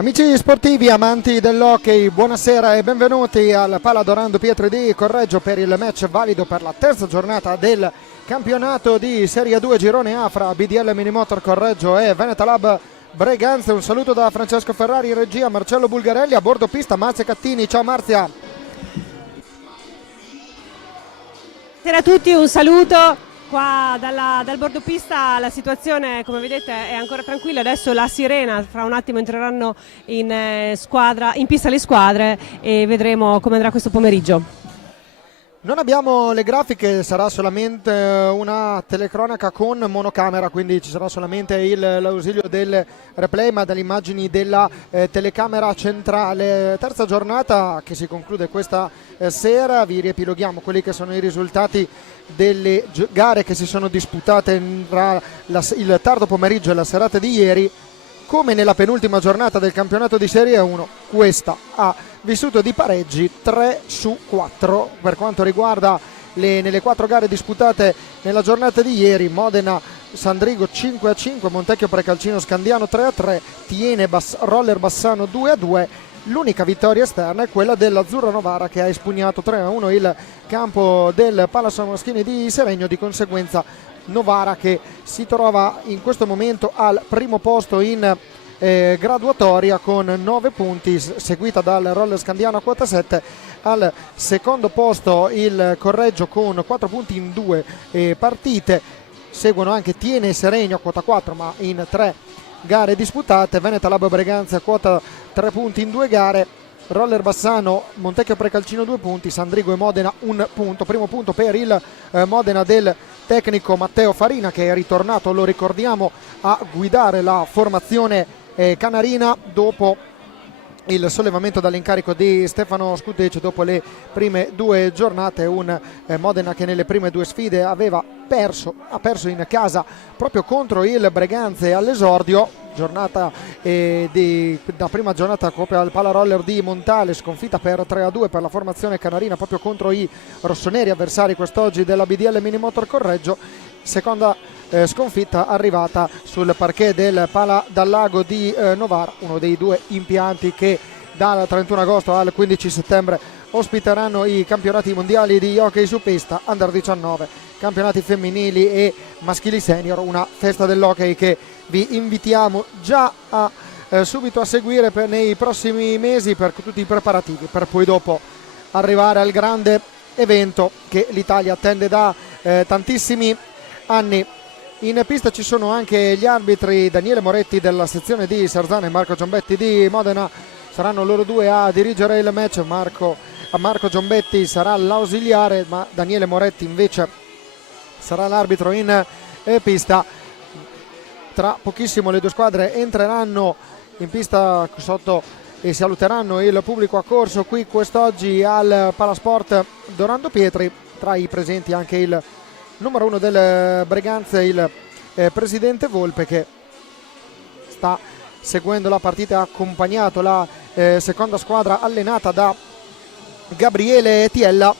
Amici sportivi, amanti dell'hockey, buonasera e benvenuti al Pala Dorando Pietri di Correggio per il match valido per la terza giornata del campionato di Serie 2 Girone A fra BDL Minimotor Correggio e Venetalab Breganze. Un saluto da Francesco Ferrari in regia, Marcello Bulgarelli a bordo pista, Marzia Cattini. Ciao Marzia. Buonasera a tutti, un saluto. Qua dal bordo pista la situazione, come vedete, è ancora tranquilla. Adesso la sirena, fra un attimo entreranno in pista le squadre e vedremo come andrà questo pomeriggio. Non abbiamo le grafiche, sarà solamente una telecronaca con monocamera, quindi ci sarà solamente l'ausilio del replay, ma dalle immagini della telecamera centrale. Terza giornata che si conclude questa sera, vi riepiloghiamo quelli che sono i risultati delle gare che si sono disputate tra il tardo pomeriggio e la serata di ieri. Come nella penultima giornata del campionato di Serie 1, questa ha vissuto di pareggi 3-4 per quanto riguarda nelle 4 gare disputate nella giornata di ieri. Modena Sandrigo 5-5, Montecchio Precalcino Scandiano 3-3, Tiene Roller Bassano 2-2. L'unica vittoria esterna è quella dell'Azzurra Novara che ha espugnato 3-1 il campo del Palazzo Moschini di Seregno. Di conseguenza Novara, che si trova in questo momento al primo posto in graduatoria con 9 punti, seguita dal Roller Scandiano a quota 7. Al secondo posto il Correggio con 4 punti in 2 partite. Seguono anche Tiene e Seregno a quota 4 ma in 3 gare disputate. Venetalab Breganze a quota 3 punti in 2 gare. Roller Bassano, Montecchio Precalcino 2 punti, Sandrigo e Modena 1 punto. Primo punto per il Modena del tecnico Matteo Farina, che è ritornato, lo ricordiamo, a guidare la formazione canarina dopo il sollevamento dall'incarico di Stefano Scudeci dopo le prime 2 giornate. Un Modena che nelle prime 2 sfide ha perso in casa proprio contro il Breganze all'esordio. Giornata da prima giornata proprio al Pala Roller di Montale, sconfitta per 3-2 per la formazione canarina proprio contro i rossoneri, avversari quest'oggi della BDL Minimotor Correggio. Seconda sconfitta arrivata sul parquet del Pala dal Lago di Novara, uno dei 2 impianti che dal 31 agosto al 15 settembre ospiteranno i campionati mondiali di hockey su pista Under 19, campionati femminili e maschili senior. Una festa dell'hockey che vi invitiamo già subito a seguire nei prossimi mesi per tutti i preparativi, per poi dopo arrivare al grande evento che l'Italia attende da tantissimi anni. In pista ci sono anche gli arbitri Daniele Moretti della sezione di Sarzana e Marco Giombetti di Modena. Saranno loro due a dirigere il match. Marco Giombetti sarà l'ausiliare, ma Daniele Moretti invece sarà l'arbitro in pista. Tra pochissimo le 2 squadre entreranno in pista sotto e saluteranno il pubblico accorso qui quest'oggi al Palasport Dorando Pietri. Tra i presenti anche il numero 1 del Breganze, il presidente Volpe, che sta seguendo la partita, ha accompagnato la seconda squadra allenata da Gabriele Tiella.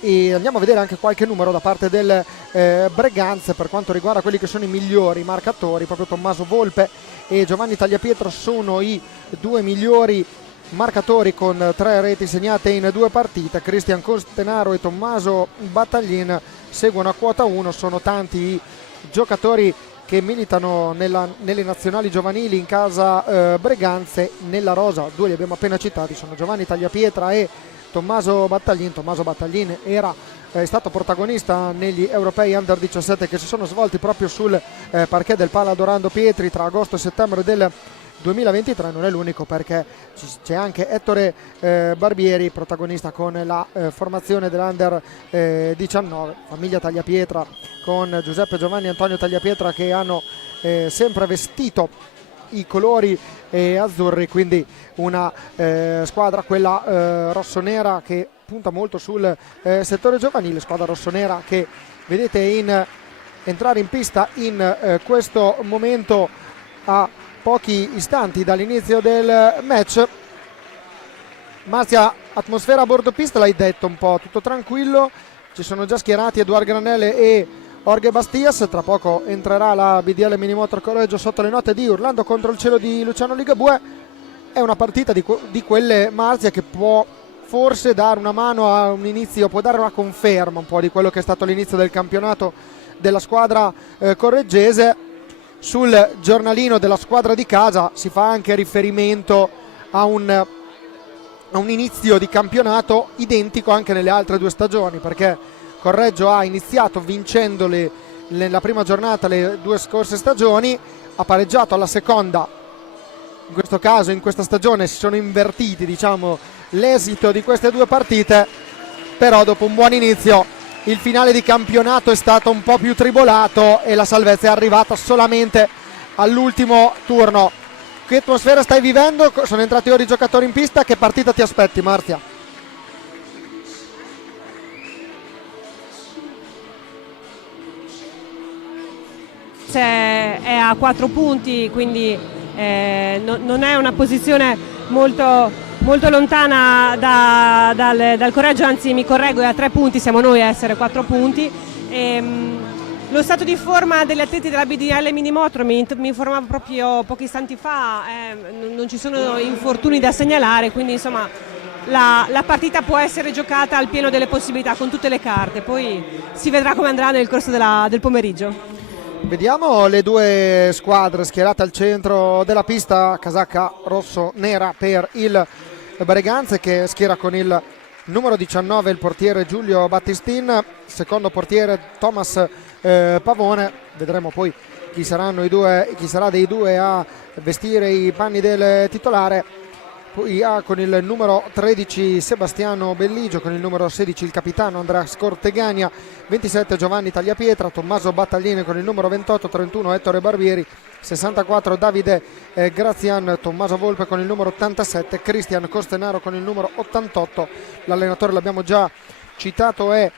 E andiamo a vedere anche qualche numero da parte del Breganze per quanto riguarda quelli che sono i migliori marcatori. Proprio Tommaso Volpe e Giovanni Tagliapietro sono i 2 migliori marcatori con 3 reti segnate in 2 partite. Cristian Costenaro e Tommaso Battaglin seguono a quota 1. Sono tanti i giocatori che militano nelle nazionali giovanili in casa Breganze. Nella rosa 2 li abbiamo appena citati, sono Giovanni Tagliapietra e Tommaso Battaglin. Tommaso Battaglin è stato protagonista negli europei Under 17 che si sono svolti proprio sul parquet del Pala Dorando Pietri tra agosto e settembre del 2023. Non è l'unico, perché c'è anche Ettore Barbieri, protagonista con la formazione dell'Under 19, famiglia Tagliapietra con Giuseppe Giovanni e Antonio Tagliapietra che hanno sempre vestito i colori azzurri, quindi una squadra, quella rossonera, che punta molto sul settore giovanile. Squadra rossonera che vedete entrare in pista in questo momento a pochi istanti dall'inizio del match. Marzia, atmosfera a bordo pista, l'hai detto un po', tutto tranquillo, ci sono già schierati Edoardo Granelle e Orge Bastias. Tra poco entrerà la BDL Minimotor Correggio sotto le note di Urlando contro il cielo di Luciano Ligabue. È una partita di quelle, Marzia, che può forse dare una mano a un inizio, può dare una conferma un po' di quello che è stato l'inizio del campionato della squadra correggese. Sul giornalino della squadra di casa si fa anche riferimento a un inizio di campionato identico anche nelle altre 2 stagioni, perché Correggio ha iniziato vincendo nella prima giornata le 2 scorse stagioni, ha pareggiato alla seconda. In questo caso, in questa stagione, si sono invertiti, diciamo, l'esito di queste 2 partite, però dopo un buon inizio il finale di campionato è stato un po' più tribolato e la salvezza è arrivata solamente all'ultimo turno. Che atmosfera stai vivendo? Sono entrati ora i giocatori in pista, che partita ti aspetti, Marzia? È a 4 punti, quindi non è una posizione molto lontana dal Correggio, anzi mi correggo, è a 3 punti, siamo noi a essere 4 punti. Lo stato di forma degli atleti della BDL Minimotor, mi informavo proprio pochi istanti fa, non ci sono infortuni da segnalare, quindi insomma la partita può essere giocata al pieno delle possibilità con tutte le carte, poi si vedrà come andrà nel corso del pomeriggio. Vediamo le 2 squadre schierate al centro della pista. Casacca rosso-nera per il Breganze, che schiera con il numero 19 il portiere Giulio Battistin, secondo portiere Thomas Pavone. Vedremo poi chi sarà dei 2 a vestire i panni del titolare. Poi ha con il numero 13 Sebastiano Belligio, con il numero 16 il capitano Andrea Scortegagna, 27 Giovanni Tagliapietra, Tommaso Battaglini con il numero 28, 31 Ettore Barbieri, 64 Davide Grazian, Tommaso Volpe con il numero 87, Cristian Costenaro con il numero 88. L'allenatore, l'abbiamo già citato, è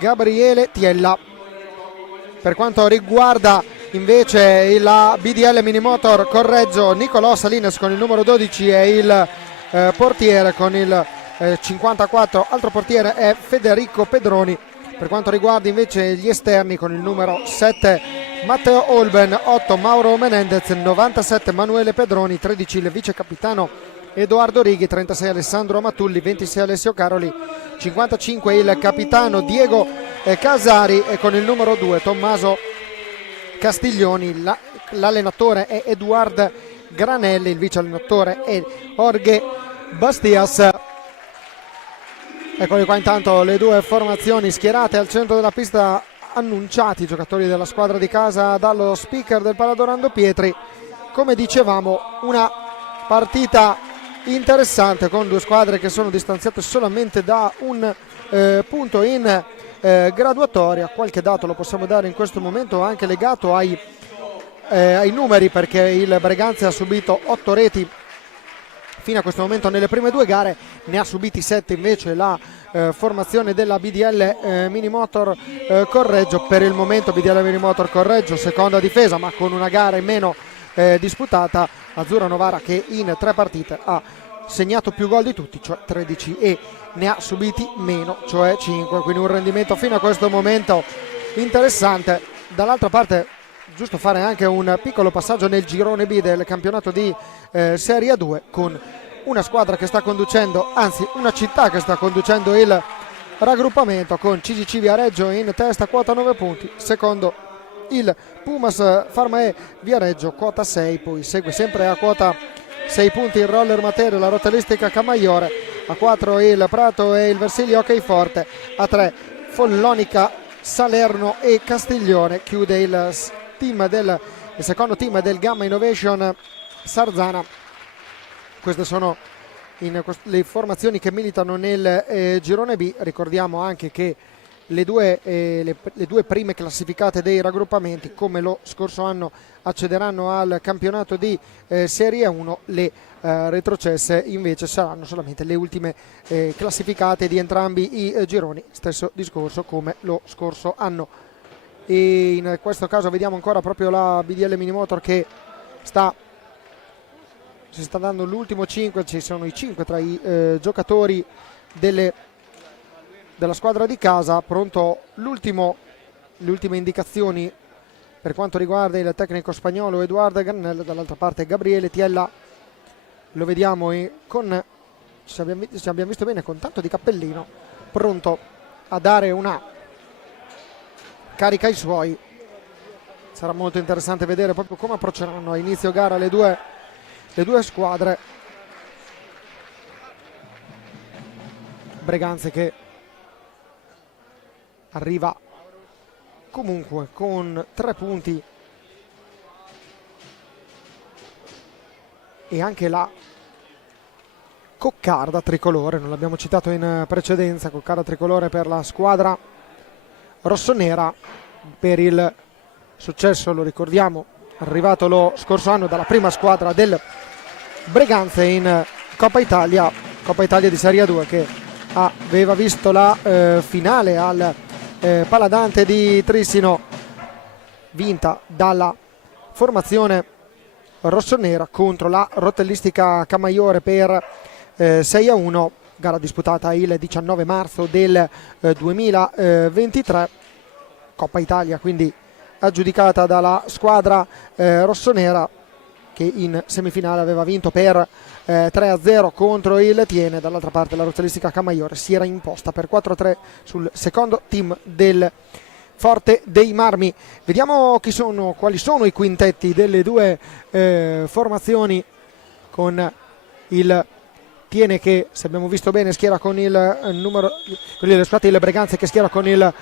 Gabriele Tiella. Per quanto riguarda invece la BDL Minimotor Correggio, Nicolò Salines con il numero 12 è il portiere, con il 54 altro portiere è Federico Pedroni. Per quanto riguarda invece gli esterni, con il numero 7 Matteo Olben, 8 Mauro Menendez, 97 Emanuele Pedroni, 13 il vice capitano Edoardo Righi, 36 Alessandro Matulli, 26 Alessio Caroli, 55 il capitano Diego Casari, e con il numero 2 Tommaso Castiglioni. L'allenatore è Edoard Granelli, il vice allenatore è Orge Bastias. Eccoli qua intanto le 2 formazioni schierate al centro della pista, annunciati i giocatori della squadra di casa dallo speaker del Paladorando Pietri. Come dicevamo, una partita interessante con 2 squadre che sono distanziate solamente da un punto in graduatoria. Qualche dato lo possiamo dare in questo momento anche legato ai numeri, perché il Breganze ha subito 8 reti fino a questo momento nelle prime 2 gare, ne ha subiti 7 invece la formazione della BDL Minimotor Correggio. Per il momento BDL Minimotor Correggio seconda difesa, ma con una gara in meno disputata. Azzurra Novara che in 3 partite ha segnato più gol di tutti, cioè 13, e ne ha subiti meno, cioè 5, quindi un rendimento fino a questo momento interessante. Dall'altra parte, giusto fare anche un piccolo passaggio nel girone B del campionato di Serie 2, con una squadra che sta conducendo, anzi una città che sta conducendo il raggruppamento, con CGC Viareggio in testa, quota 9 punti, secondo il Pumas Farmae Viareggio, quota 6, poi segue sempre a quota 6 punti il Roller Matera, la Rotellistica Camaiore, a 4 il Prato e il Versilio Hockey Forte, a 3 Follonica, Salerno e Castiglione. Chiude il secondo team del Gamma Innovation Sarzana. Queste sono le formazioni che militano nel girone B. Ricordiamo anche che le due prime classificate dei raggruppamenti, come lo scorso anno, accederanno al campionato di Serie 1. Le retrocesse invece saranno solamente le ultime classificate di entrambi i gironi. Stesso discorso come lo scorso anno. E in questo caso vediamo ancora proprio la BDL Minimotor che si sta dando l'ultimo 5. Ci sono i 5 tra i giocatori della squadra di casa. Pronto l'ultimo le ultime indicazioni per quanto riguarda il tecnico spagnolo Eduardo Granel. Dall'altra parte Gabriele Tiella, lo vediamo ci abbiamo visto bene, con tanto di cappellino, pronto a dare una carica ai suoi. Sarà molto interessante vedere proprio come approcceranno a inizio gara le due squadre. Breganze che arriva comunque con 3 punti e anche la coccarda tricolore, non l'abbiamo citato in precedenza, coccarda tricolore per la squadra rossonera per il successo, lo ricordiamo, arrivato lo scorso anno dalla prima squadra del Breganze in Coppa Italia di Serie 2, che aveva visto la finale al Paladante di Trissino vinta dalla formazione rossonera contro la Rotellistica Camaiore per 6-1, gara disputata il 19 marzo del 2023. Coppa Italia quindi aggiudicata dalla squadra rossonera, che in semifinale aveva vinto per 3-0 contro il Tiene. Dall'altra parte la Rotellistica Camaiore si era imposta per 4-3 sul secondo team del Forte dei Marmi. Vediamo quali sono i quintetti delle due formazioni, con il Tiene che, se abbiamo visto bene, schiera con il il Breganze che schiera con il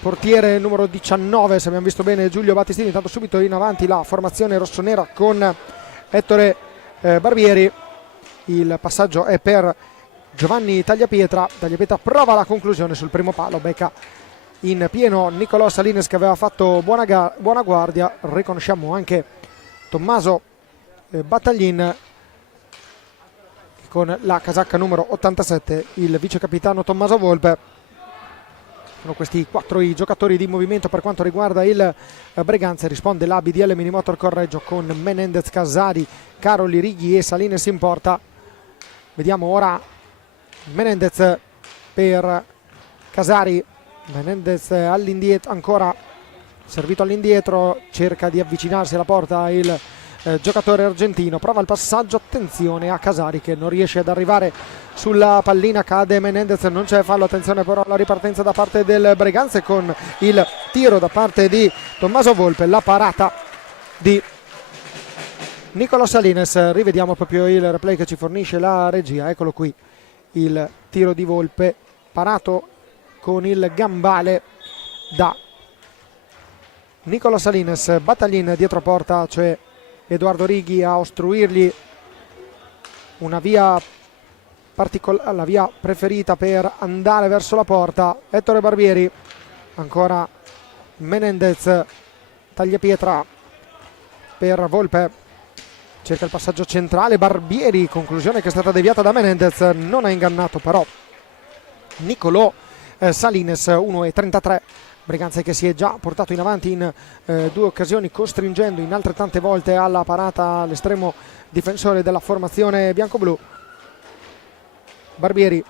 portiere numero 19, se abbiamo visto bene, Giulio Battistini. Intanto subito in avanti la formazione rossonera con Ettore Barbieri. Il passaggio è per Giovanni Tagliapietra prova la conclusione sul primo palo, becca in pieno Nicolò Salines che aveva fatto buona guardia. Riconosciamo anche Tommaso Battaglin con la casacca numero 87, il vice capitano Tommaso Volpe. Sono questi 4 i giocatori di movimento per quanto riguarda il Breganze. Risponde la BDL Minimotor Correggio con Menendez, Casari, Caroli, Righi e Salines in porta. Vediamo ora Menendez per Casari. Menendez all'indietro, ancora servito all'indietro, cerca di avvicinarsi alla porta il giocatore argentino, prova il passaggio, attenzione a Casari che non riesce ad arrivare sulla pallina, cade Menendez, non c'è fallo, attenzione però alla ripartenza da parte del Breganze con il tiro da parte di Tommaso Volpe, la parata di Nicolò Salines. Rivediamo proprio il replay che ci fornisce la regia, eccolo qui il tiro di Volpe, parato con il gambale da Nicolò Salines. Battaglin dietro porta, cioè Edoardo Righi, a ostruirgli una via la via preferita per andare verso la porta. Ettore Barbieri, ancora Menendez, Tagliapietra per Volpe, cerca il passaggio centrale, Barbieri, conclusione che è stata deviata da Menendez, non ha ingannato però Nicolò Salines. 1:33, Breganze che si è già portato in avanti in 2 occasioni, costringendo in altrettante volte alla parata l'estremo difensore della formazione biancoblù. Barbieri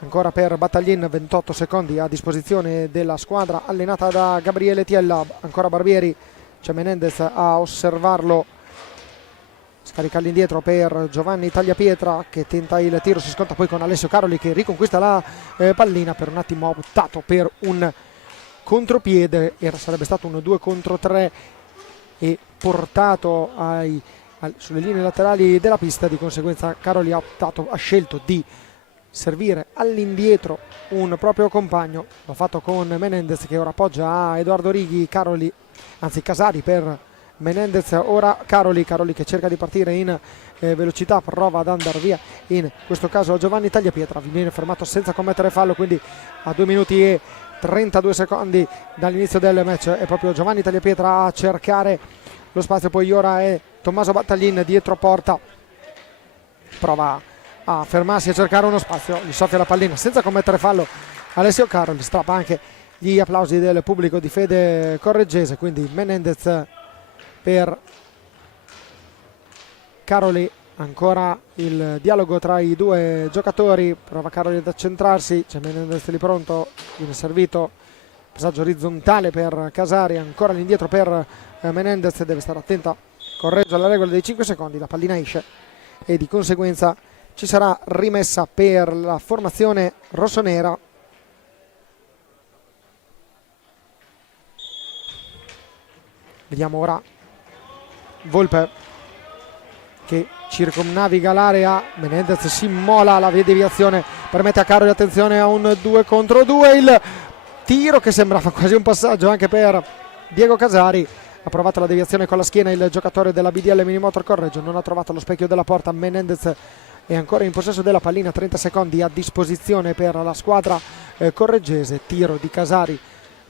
ancora per Battaglin, 28 secondi a disposizione della squadra allenata da Gabriele Tiella. Ancora Barbieri, c'è Menendez a osservarlo, scarica all'indietro per Giovanni Tagliapietra che tenta il tiro, si sconta poi con Alessio Caroli che riconquista la pallina. Per un attimo ha optato per un contropiede, sarebbe stato un 2 contro 3 e portato sulle linee laterali della pista. Di conseguenza Caroli ha scelto di servire all'indietro un proprio compagno, l'ha fatto con Menendez che ora appoggia a Edoardo Righi. Casari per Menendez, ora Caroli che cerca di partire in velocità, prova ad andare via, in questo caso Giovanni Tagliapietra, viene fermato senza commettere fallo, quindi a 2 minuti e 32 secondi dall'inizio del match è proprio Giovanni Tagliapietra a cercare lo spazio. Poi ora è Tommaso Battaglin dietro porta, prova a fermarsi a cercare uno spazio, gli soffia la pallina senza commettere fallo Alessio Caroli, strappa anche gli applausi del pubblico di fede correggese. Quindi Menendez per Caroli, ancora il dialogo tra i 2 giocatori, prova Caroli ad accentrarsi, c'è Menendez lì pronto, viene servito passaggio orizzontale per Casari, ancora all'indietro per Menendez, deve stare attenta, corregge la regola dei 5 secondi, la pallina esce e di conseguenza ci sarà rimessa per la formazione rossonera. Vediamo ora Volpe che circumnaviga l'area, Menendez si immola, la deviazione permette a Caroli, attenzione a un 2 contro 2, il tiro che sembrava quasi un passaggio anche per Diego Casari, ha provato la deviazione con la schiena il giocatore della BDL Minimotor Correggio, non ha trovato lo specchio della porta. Menendez è ancora in possesso della pallina, 30 secondi a disposizione per la squadra correggese, tiro di Casari,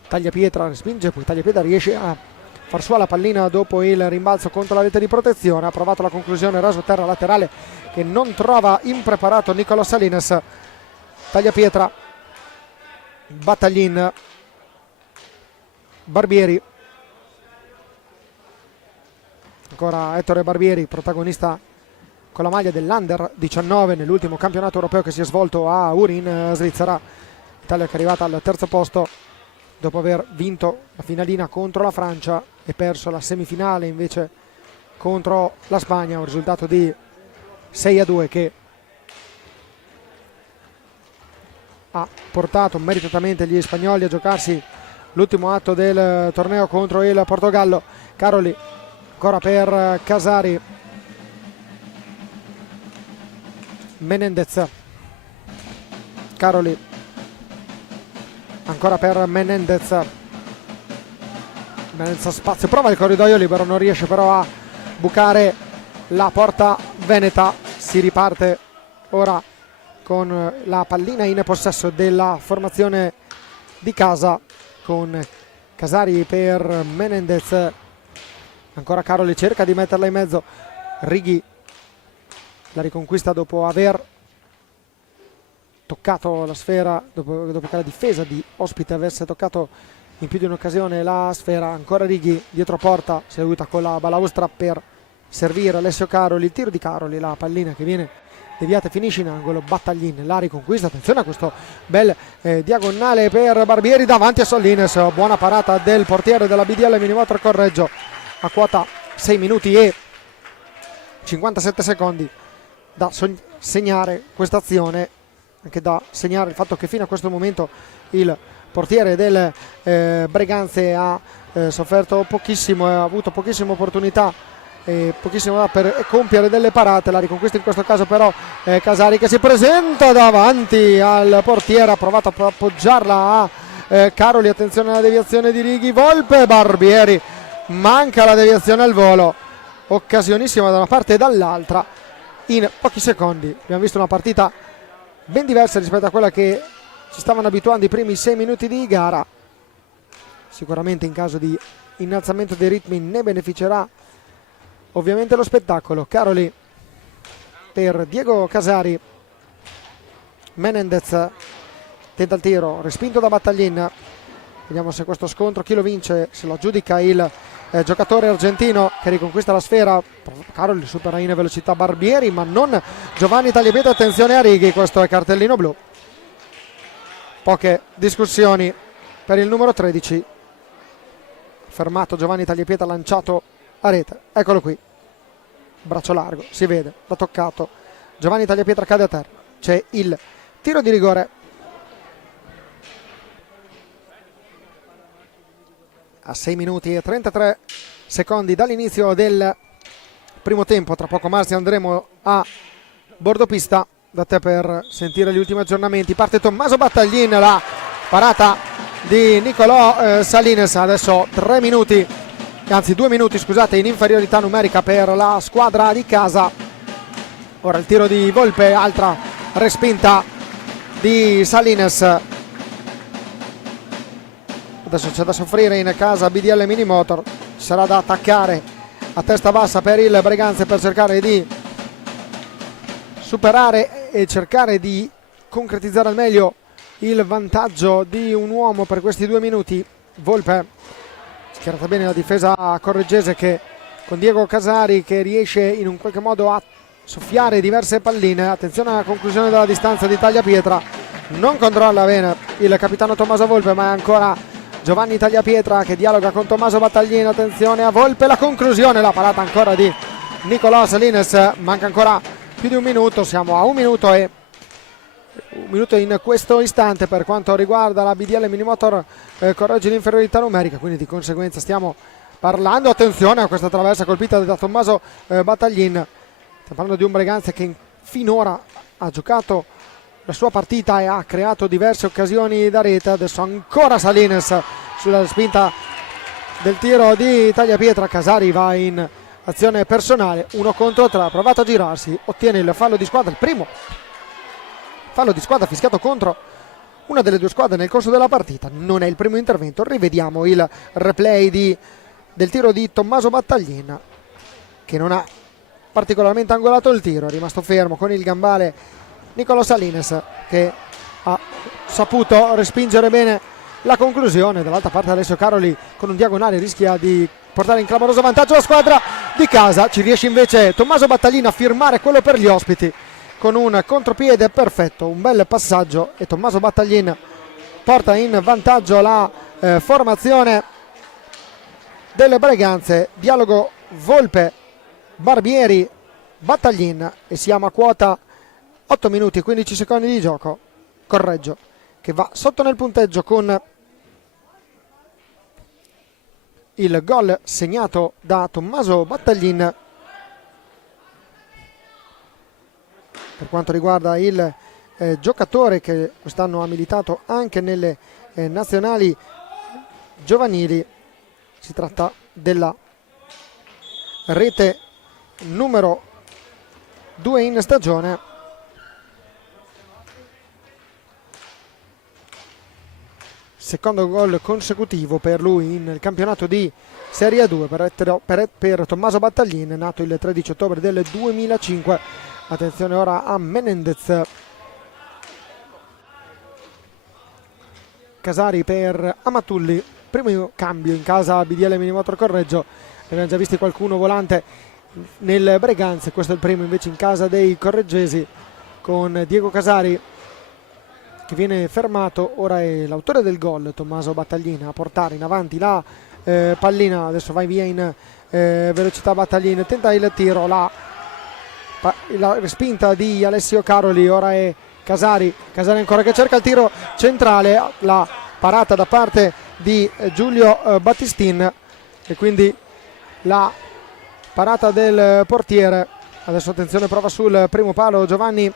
Tagliapietra respinge, poi Tagliapietra riesce a far sua la pallina dopo il rimbalzo contro la rete di protezione, ha provato la conclusione raso terra laterale che non trova impreparato Nicolò Salinas. Tagliapietra, Battaglin, Barbieri, ancora Ettore Barbieri, protagonista con la maglia dell'Under 19 nell'ultimo campionato europeo che si è svolto a Uri in Svizzera. Italia che è arrivata al terzo posto dopo aver vinto la finalina contro la Francia e perso la semifinale invece contro la Spagna, un risultato di 6-2 che ha portato meritatamente gli spagnoli a giocarsi l'ultimo atto del torneo contro il Portogallo. Caroli ancora per Casari, Menendez, Caroli ancora per Menendez, spazio, prova il corridoio libero, non riesce però a bucare la porta veneta. Si riparte ora con la pallina in possesso della formazione di casa, con Casari per Menendez, ancora Caroli cerca di metterla in mezzo, Righi la riconquista dopo aver toccato la sfera, dopo che la difesa di ospite avesse toccato in più di un'occasione la sfera. Ancora Righi dietro porta, si aiuta con la balaustra per servire Alessio Caroli, il tiro di Caroli, la pallina che viene deviata e finisce in angolo. Battaglin la riconquista, attenzione a questo bel diagonale per Barbieri davanti a Sollines, buona parata del portiere della BDL Minimotor Correggio. A quota 6 minuti e 57 secondi da segnare questa azione, anche da segnare il fatto che fino a questo momento il portiere del Breganze ha sofferto pochissimo, ha avuto pochissime opportunità, pochissimo per compiere delle parate. La riconquista in questo caso però Casari che si presenta davanti al portiere, ha provato a appoggiarla a Caroli, attenzione alla deviazione di Righi, Volpe, Barbieri, manca la deviazione al volo, occasionissima da una parte e dall'altra. In pochi secondi abbiamo visto una partita ben diversa rispetto a quella che ci stavano abituando i primi 6 minuti di gara. Sicuramente in caso di innalzamento dei ritmi ne beneficerà ovviamente lo spettacolo. Caroli per Diego Casari, Menendez tenta il tiro, respinto da Battaglin. Vediamo se questo scontro chi lo vince, se lo aggiudica il giocatore argentino che riconquista la sfera. Caroli supera in velocità Barbieri ma non Giovanni Tagliapietra, attenzione a Righi, questo è cartellino blu. Poche discussioni per il numero 13, fermato Giovanni Tagliapietra, lanciato a rete, eccolo qui, braccio largo, si vede, l'ha toccato, Giovanni Tagliapietra cade a terra, c'è il tiro di rigore. A 6 minuti e 33 secondi dall'inizio del primo tempo. Tra poco Marzia andremo a bordo pista da te per sentire gli ultimi aggiornamenti. Parte Tommaso Battaglin, la parata di Nicolò Salinas. Adesso 2 minuti scusate, in inferiorità numerica per la squadra di casa. Ora il tiro di Volpe, altra respinta di Salinas. Adesso c'è da soffrire in casa BDL Minimotor, ci sarà da attaccare a testa bassa per il Breganze per cercare di superare e cercare di concretizzare al meglio il vantaggio di un uomo per questi 2 minuti. Volpe, schierata bene la difesa correggese che con Diego Casari che riesce in un qualche modo a soffiare diverse palline. Attenzione alla conclusione della distanza di Tagliapietra, non controlla bene il capitano Tommaso Volpe ma è ancora Giovanni Tagliapietra che dialoga con Tommaso Battaglino. Attenzione a Volpe, la conclusione, la parata ancora di Nicolò Salines. Manca ancora più di un minuto, siamo a un minuto in questo istante per quanto riguarda la BDL Minimotor Correggio in inferiorità numerica, quindi di conseguenza stiamo parlando, attenzione a questa traversa colpita da Tommaso Battaglin. Stiamo parlando di un Breganze che finora ha giocato la sua partita e ha creato diverse occasioni da rete. Adesso ancora Salines sulla spinta del tiro di Tagliapietra. Casari va in azione personale, 1 contro 3, ha provato a girarsi, ottiene il fallo di squadra, il primo fallo di squadra fischiato contro una delle due squadre nel corso della partita. Non è il primo intervento, rivediamo il replay del tiro di Tommaso Battaglin, che non ha particolarmente angolato il tiro, è rimasto fermo con il gambale Nicolò Salines, che ha saputo respingere bene la conclusione. Dall'altra parte Alessio Caroli con un diagonale rischia di portare in clamoroso vantaggio la squadra di casa. Ci riesce invece Tommaso Battaglin a firmare quello per gli ospiti con un contropiede perfetto, un bel passaggio, e Tommaso Battaglin porta in vantaggio la formazione delle Breganze. Dialogo Volpe, Barbieri, Battaglin, e siamo a quota 8 minuti e 15 secondi di gioco. Correggio che va sotto nel punteggio con il gol segnato da Tommaso Battaglin. Per quanto riguarda il giocatore che quest'anno ha militato anche nelle nazionali giovanili, si tratta della rete numero 2 in stagione. Secondo gol consecutivo per lui nel campionato di Serie 2 per Tommaso Battaglin, nato il 13 ottobre del 2005. Attenzione ora a Menendez. Casari per Amatulli, primo cambio in casa BDL Minimotor Correggio. Ne abbiamo già visti qualcuno volante nel Breganze, questo è il primo invece in casa dei correggesi, con Diego Casari che viene fermato. Ora è l'autore del gol, Tommaso Battaglin, a portare in avanti la pallina. Adesso vai via in velocità Battaglin, tenta il tiro, la respinta di Alessio Caroli. Ora è Casari ancora che cerca il tiro centrale, la parata da parte di Giulio Battistin, e quindi la parata del portiere. Adesso attenzione, prova sul primo palo Giovanni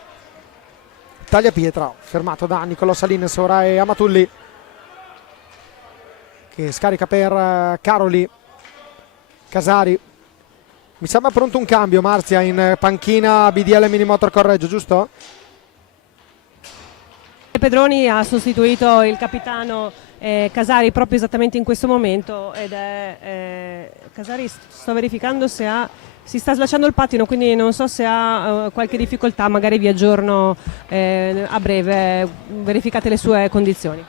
Tagliapietra, fermato da Nicolò Salines. Ora è Amatulli che scarica per Caroli. Casari, mi sembra pronto un cambio, Marzia, in panchina BDL Minimotor Correggio, giusto? Pedroni ha sostituito il capitano Casari proprio esattamente in questo momento, ed è Casari, sto verificando se si sta slacciando il pattino, quindi non so se ha qualche difficoltà, magari vi aggiorno a breve, verificate le sue condizioni.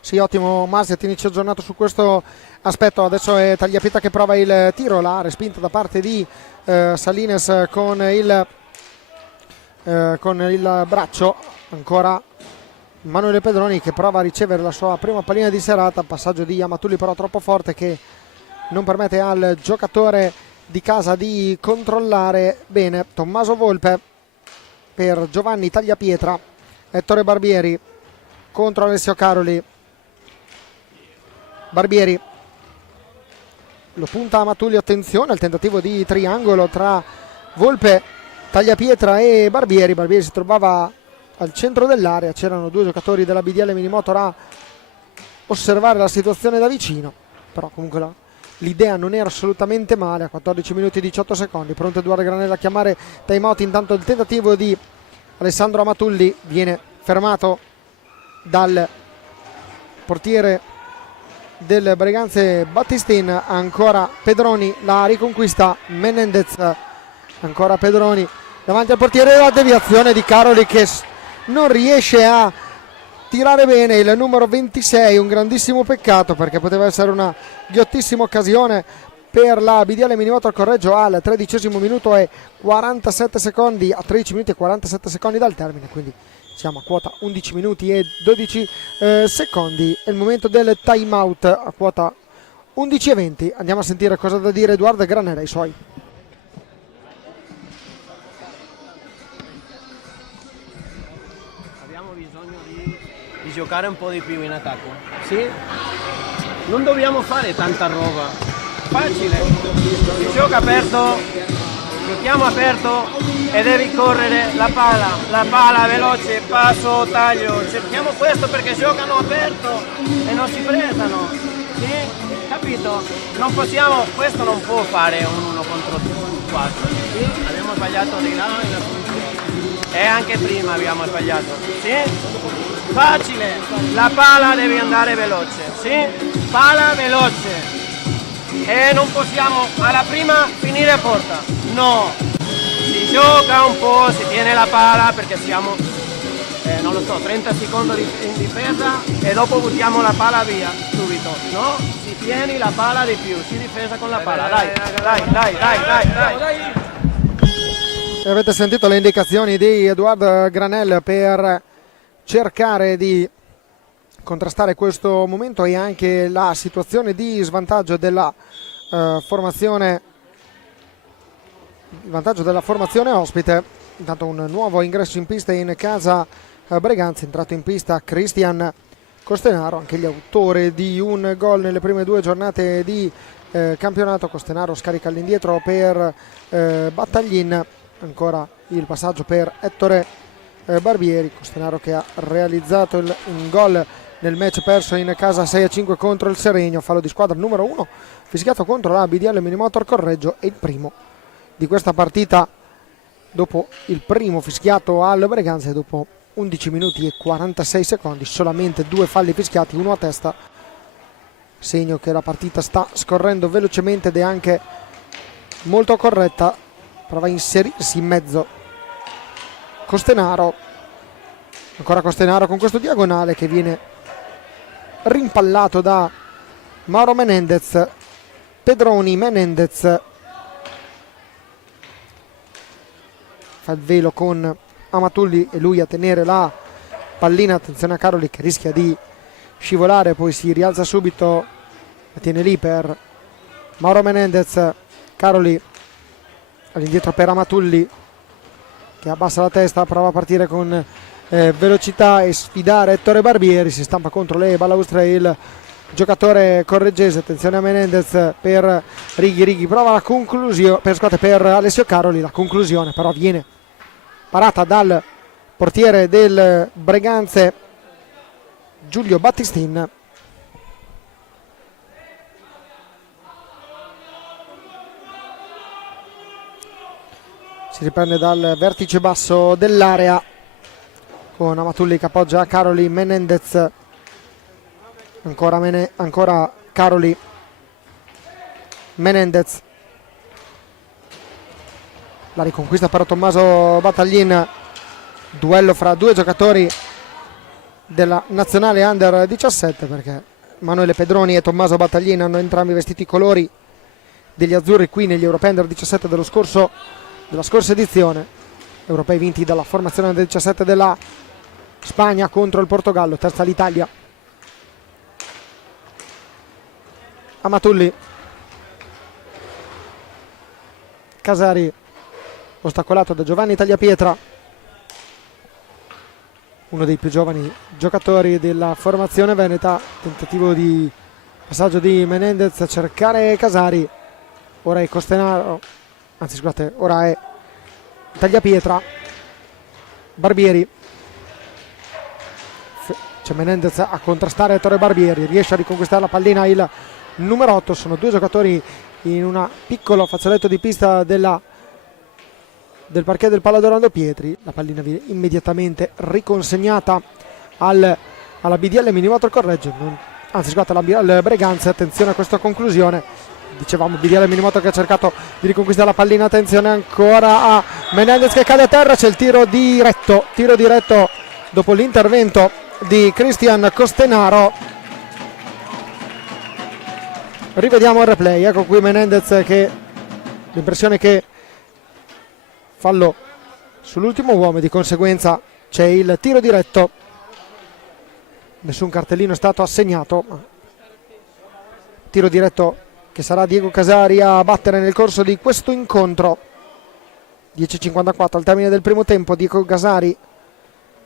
Sì, ottimo Marzia, tienici aggiornato su questo aspetto. Adesso è Tagliapietra che prova il tiro, la respinta da parte di Salines con il braccio. Ancora Manuele Pedroni che prova a ricevere la sua prima pallina di serata, passaggio di Amatulli però troppo forte che non permette al giocatore di casa di controllare bene. Tommaso Volpe per Giovanni Tagliapietra, Ettore Barbieri contro Alessio Caroli. Barbieri lo punta Amatulli, attenzione al tentativo di triangolo tra Volpe, Tagliapietra e Barbieri. Barbieri si trovava al centro dell'area, c'erano due giocatori della BDL Minimotor a osservare la situazione da vicino, però comunque l'idea non era assolutamente male. A 14 minuti e 18 secondi pronto Edoardo Granella a chiamare time out. Intanto il tentativo di Alessandro Amatulli viene fermato dal portiere del Breganze Battistin. Ancora Pedroni, la riconquista Menendez, ancora Pedroni davanti al portiere, la deviazione di Caroli che non riesce a tirare bene il numero 26, un grandissimo peccato perché poteva essere una ghiottissima occasione per la BDL Minimotor Correggio al 13° minuto e 47 secondi, a 13 minuti e 47 secondi dal termine, quindi siamo a quota 11 minuti e 12 secondi, è il momento del time out a quota 11 e 20. Andiamo a sentire cosa ha da dire Edoardo Granella ai suoi. Abbiamo bisogno di giocare un po' di più in attacco, sì? Non dobbiamo fare tanta roba, facile, si gioca aperto, giochiamo aperto e devi correre la palla veloce, passo, taglio, cerchiamo questo perché giocano aperto e non si presano, sì? Capito? Non possiamo, questo non può fare un 1 contro 4, sì? Abbiamo sbagliato di là in la e anche prima abbiamo sbagliato, sì? Facile, la palla deve andare veloce, sì? Palla veloce e non possiamo alla prima finire a porta, no, si gioca un po', si tiene la palla perché siamo, non lo so, 30 secondi in difesa e dopo buttiamo la palla via subito, no? Si tieni la palla di più, si difesa con la palla, dai. E avete sentito le indicazioni di Edoardo Granella per cercare di contrastare questo momento e anche la situazione di svantaggio della formazione, il vantaggio della formazione ospite. Intanto un nuovo ingresso in pista in casa Breganze, entrato in pista Cristian Costenaro, anche gli autori di un gol nelle prime 2 giornate di campionato. Costenaro scarica all'indietro per Battaglin, ancora il passaggio per Ettore Barbieri. Costenaro che ha realizzato un gol nel match perso in casa 6-5 contro il Seregno, fallo di squadra numero 1 fischiato contro la BDL Minimotor Correggio, e il primo di questa partita dopo il primo fischiato al Breganze dopo 11 minuti e 46 secondi, solamente 2 falli fischiati, uno a testa, segno che la partita sta scorrendo velocemente ed è anche molto corretta. Prova a inserirsi in mezzo Costenaro, ancora Costenaro con questo diagonale che viene rimpallato da Mauro Menendez. Pedroni, Menendez fa il velo con Amatulli e lui a tenere la pallina. Attenzione a Caroli che rischia di scivolare, poi si rialza subito, la tiene lì per Mauro Menendez. Caroli all'indietro per Amatulli che abbassa la testa, prova a partire con velocità e sfidare Ettore Barbieri, si stampa contro le balaustre il giocatore correggese. Attenzione a Menendez per Righi prova la conclusione per Alessio Caroli, la conclusione però viene parata dal portiere del Breganze Giulio Battistin. Si riprende dal vertice basso dell'area con Amatulli che appoggia a Caroli. Menendez, ancora Caroli, Menendez, la riconquista per Tommaso Battaglin, duello fra 2 giocatori della nazionale under 17 perché Manuele Pedroni e Tommaso Battaglin hanno entrambi vestito i colori degli azzurri qui negli Europei under 17 della scorsa edizione, europei vinti dalla formazione under 17 della Spagna contro il Portogallo, terza l'Italia. Amatulli, Casari ostacolato da Giovanni Tagliapietra, uno dei più giovani giocatori della formazione veneta. Tentativo di passaggio di Menendez a cercare Casari, ora è Costenaro, anzi scusate, ora è Tagliapietra. Barbieri, c'è Menendez a contrastare Ettore Barbieri, riesce a riconquistare la pallina il numero 8. Sono 2 giocatori in un piccolo fazzoletto di pista del parquet del Palla d'Orlando Pietri. La pallina viene immediatamente riconsegnata alla BDL Minimotor Correggio, anzi scusate, al Breganze. Attenzione a questa conclusione, dicevamo BDL Minimotor che ha cercato di riconquistare la pallina. Attenzione ancora a Menendez che cade a terra, c'è il tiro diretto dopo l'intervento di Cristian Costenaro. Rivediamo il replay, ecco qui Menendez che l'impressione che fallo sull'ultimo uomo, di conseguenza c'è il tiro diretto, nessun cartellino è stato assegnato, tiro diretto che sarà Diego Casari a battere nel corso di questo incontro. 10:54 al termine del primo tempo, Diego Casari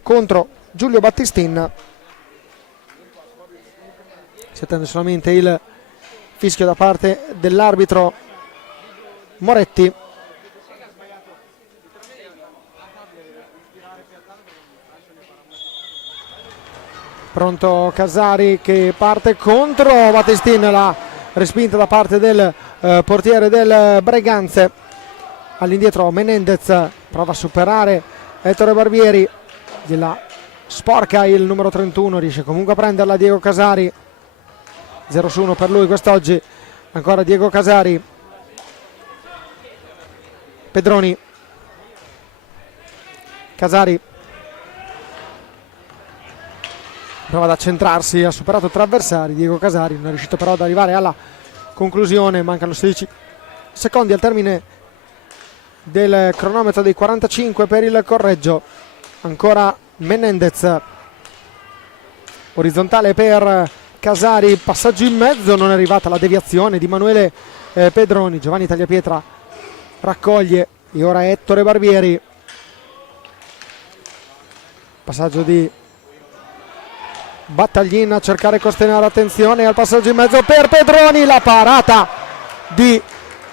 contro Giulio Battistin. Si attende solamente il fischio da parte dell'arbitro Moretti. Pronto Casari che parte contro Battistin, la respinta da parte del portiere del Breganze. All'indietro Menendez prova a superare Ettore Barbieri, gliela sporca il numero 31, riesce comunque a prenderla Diego Casari. 0-1 per lui quest'oggi. Ancora Diego Casari, Pedroni, Casari prova ad accentrarsi, ha superato tre avversari. Diego Casari non è riuscito però ad arrivare alla conclusione, mancano 16 secondi al termine del cronometro dei 45 per il Correggio. Ancora Menendez, orizzontale per Casari, passaggio in mezzo, non è arrivata la deviazione di Emanuele Pedroni. Giovanni Tagliapietra raccoglie e ora Ettore Barbieri, passaggio di Battaglin a cercare Costenaro, attenzione al passaggio in mezzo per Pedroni, la parata di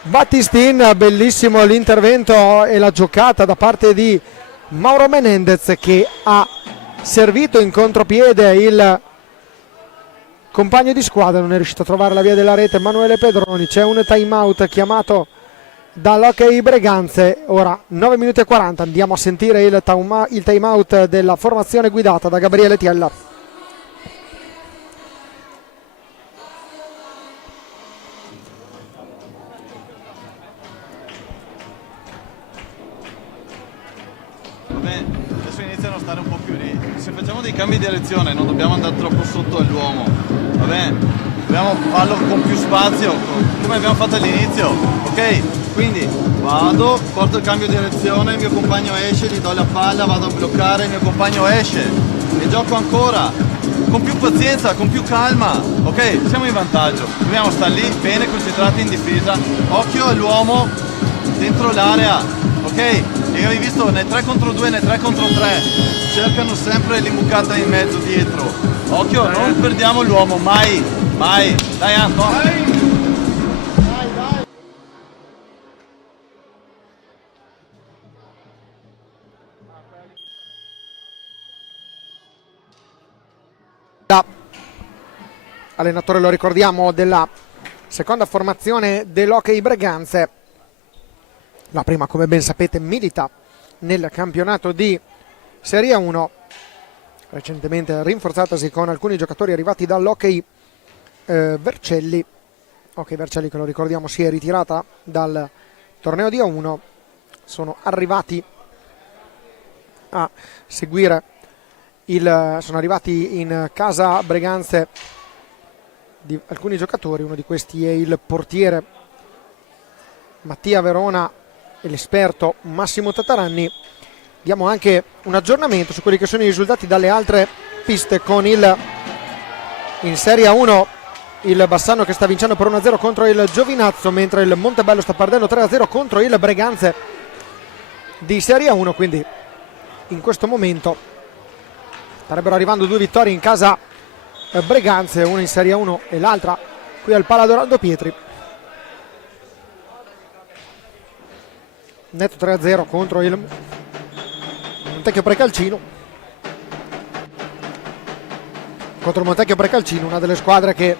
Battistin, bellissimo l'intervento e la giocata da parte di Mauro Menendez che ha servito in contropiede il compagno di squadra, non è riuscito a trovare la via della rete Emanuele Pedroni. C'è un time out chiamato dall'Hockey Breganze. Ora 9 minuti e 40, andiamo a sentire il time out della formazione guidata da Gabriele Tiella. Adesso iniziano a stare un po' più lì. Se facciamo dei cambi di direzione non dobbiamo andare troppo sotto all'uomo, va bene? Dobbiamo farlo con più spazio, come abbiamo fatto all'inizio, ok? Quindi vado, porto il cambio di direzione, il mio compagno esce, gli do la palla, vado a bloccare, il mio compagno esce e gioco ancora con più pazienza, con più calma, ok? Siamo in vantaggio, dobbiamo stare lì bene concentrati in difesa, occhio all'uomo dentro l'area, ok? E avevi visto nei 3 contro 2, nei 3 contro 3 cercano sempre l'imbucata in mezzo dietro, occhio, non perdiamo l'uomo mai, mai, dai Anto. Allenatore, lo ricordiamo, della seconda formazione dell'Hockey Breganze. La prima, come ben sapete, milita nel campionato di Serie 1, recentemente rinforzatasi con alcuni giocatori arrivati dall'Hockey Vercelli. Hockey Vercelli, che lo ricordiamo, si è ritirata dal torneo di A1. Sono arrivati a seguire sono arrivati in casa Breganze di alcuni giocatori, uno di questi è il portiere Mattia Verona e l'esperto Massimo Tataranni. Diamo anche un aggiornamento su quelli che sono i risultati dalle altre piste, con in Serie 1 il Bassano che sta vincendo per 1-0 contro il Giovinazzo, mentre il Montebello sta perdendo 3-0 contro il Breganze di Serie 1. Quindi in questo momento starebbero arrivando due vittorie in casa Breganze, una in Serie 1 e l'altra qui al Paladorando Pietri. Netto 3-0 contro il Montecchio Precalcino. Contro il Montecchio Precalcino, una delle squadre che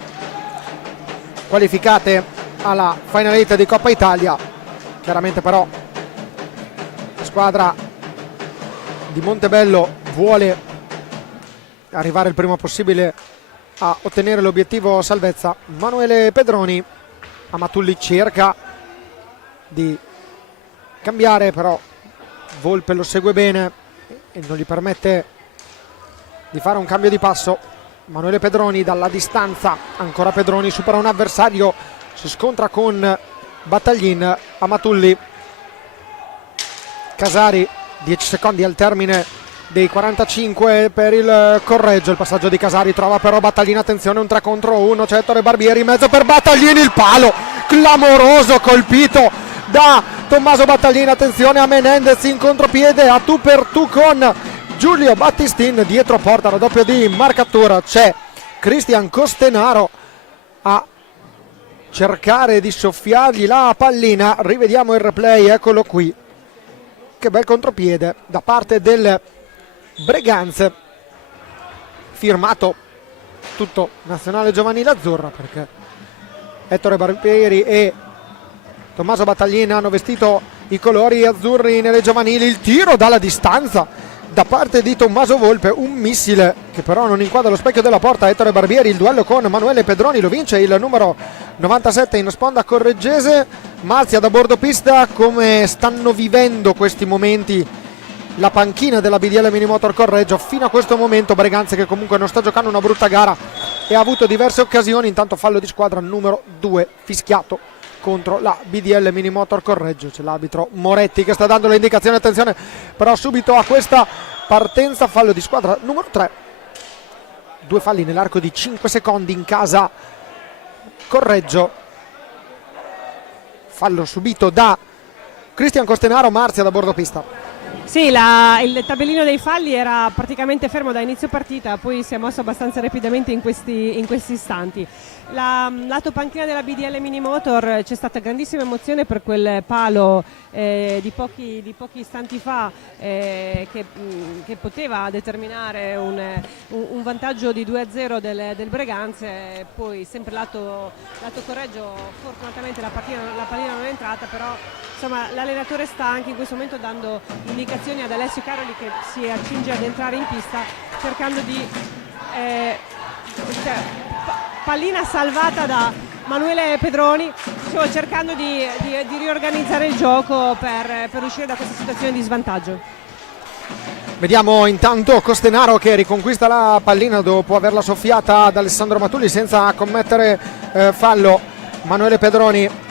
qualificate alla Final 8 di Coppa Italia. Chiaramente però la squadra di Montebello vuole arrivare il prima possibile a ottenere l'obiettivo salvezza. Emanuele Pedroni, Amatulli cerca di cambiare, però Volpe lo segue bene e non gli permette di fare un cambio di passo. Emanuele Pedroni dalla distanza, ancora Pedroni, supera un avversario, si scontra con Battaglin. Amatulli, Casari, 10 secondi al termine dei 45 per il Correggio. Il passaggio di Casari trova però Battaglini, attenzione, un 3 contro 1, c'è Ettore Barbieri in mezzo per Battaglini, il palo clamoroso colpito da Tommaso Battaglini, attenzione a Menendez in contropiede, a tu per tu con Giulio Battistin, dietro porta raddoppio di marcatura, c'è Cristian Costenaro a cercare di soffiargli la pallina. Rivediamo il replay, eccolo qui, che bel contropiede da parte del Breganze, firmato tutto nazionale giovanile azzurra, perché Ettore Barbieri e Tommaso Battaglini hanno vestito i colori azzurri nelle giovanili. Il tiro dalla distanza da parte di Tommaso Volpe, un missile che però non inquadra lo specchio della porta. Ettore Barbieri, il duello con Manuele Pedroni, lo vince il numero 97 in sponda correggese. Marzia da bordopista, come stanno vivendo questi momenti la panchina della BDL Minimotor Correggio fino a questo momento. Breganze che comunque non sta giocando una brutta gara e ha avuto diverse occasioni. Intanto fallo di squadra numero 2 fischiato contro la BDL Minimotor Correggio. C'è l'arbitro Moretti che sta dando le indicazioni, attenzione però subito a questa partenza. Fallo di squadra numero 3, 2 falli nell'arco di 5 secondi in casa Correggio. Fallo subito da Cristian Costenaro. Marzia da bordopista. Sì, il tabellino dei falli era praticamente fermo da inizio partita, poi si è mosso abbastanza rapidamente in questi istanti. Lato panchina della BDL Minimotor c'è stata grandissima emozione per quel palo di pochi istanti fa che poteva determinare un vantaggio di 2-0 del Breganze. Poi sempre lato Correggio, fortunatamente la pallina non è entrata, però insomma l'allenatore sta anche in questo momento dando indicazioni ad Alessio Caroli, che si accinge ad entrare in pista cercando di pallina salvata da Manuele Pedroni, cercando di riorganizzare il gioco per uscire da questa situazione di svantaggio. Vediamo intanto Costenaro che riconquista la pallina dopo averla soffiata ad Alessandro Matulli senza commettere fallo. Manuele Pedroni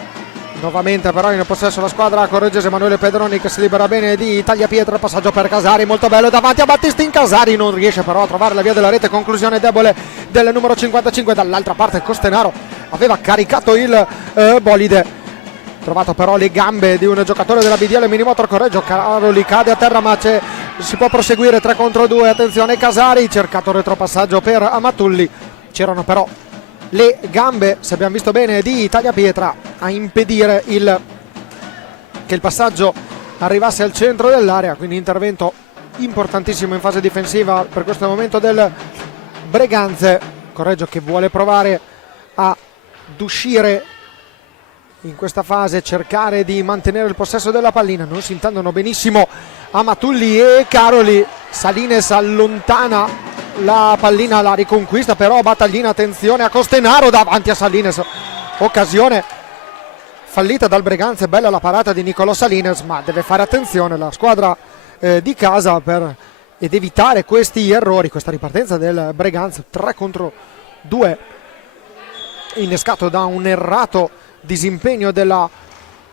nuovamente però in possesso la squadra correggese. Manuele Pedroni che si libera bene di Tagliapietra, passaggio per Casari molto bello davanti a Battistin. Casari non riesce però a trovare la via della rete, conclusione debole del numero 55. Dall'altra parte Costenaro aveva caricato il bolide, trovato però le gambe di un giocatore della BDL Minimotor Correggio. Caroli cade a terra ma si può proseguire 3 contro 2. Attenzione Casari, cercato retropassaggio per Amatulli, c'erano però le gambe, se abbiamo visto bene, di Tagliapietra a impedire che il passaggio arrivasse al centro dell'area, quindi intervento importantissimo in fase difensiva per questo momento del Breganze. Correggio che vuole provare ad uscire in questa fase, cercare di mantenere il possesso della pallina. Non si intendono benissimo Amatulli e Caroli. Salines allontana la pallina, la riconquista però Battaglini, attenzione a Costenaro davanti a Salines, occasione fallita dal Breganze. Bella la parata di Nicolò Salines, ma deve fare attenzione la squadra di casa ed evitare questi errori. Questa ripartenza del Breganze 3 contro 2 innescato da un errato disimpegno della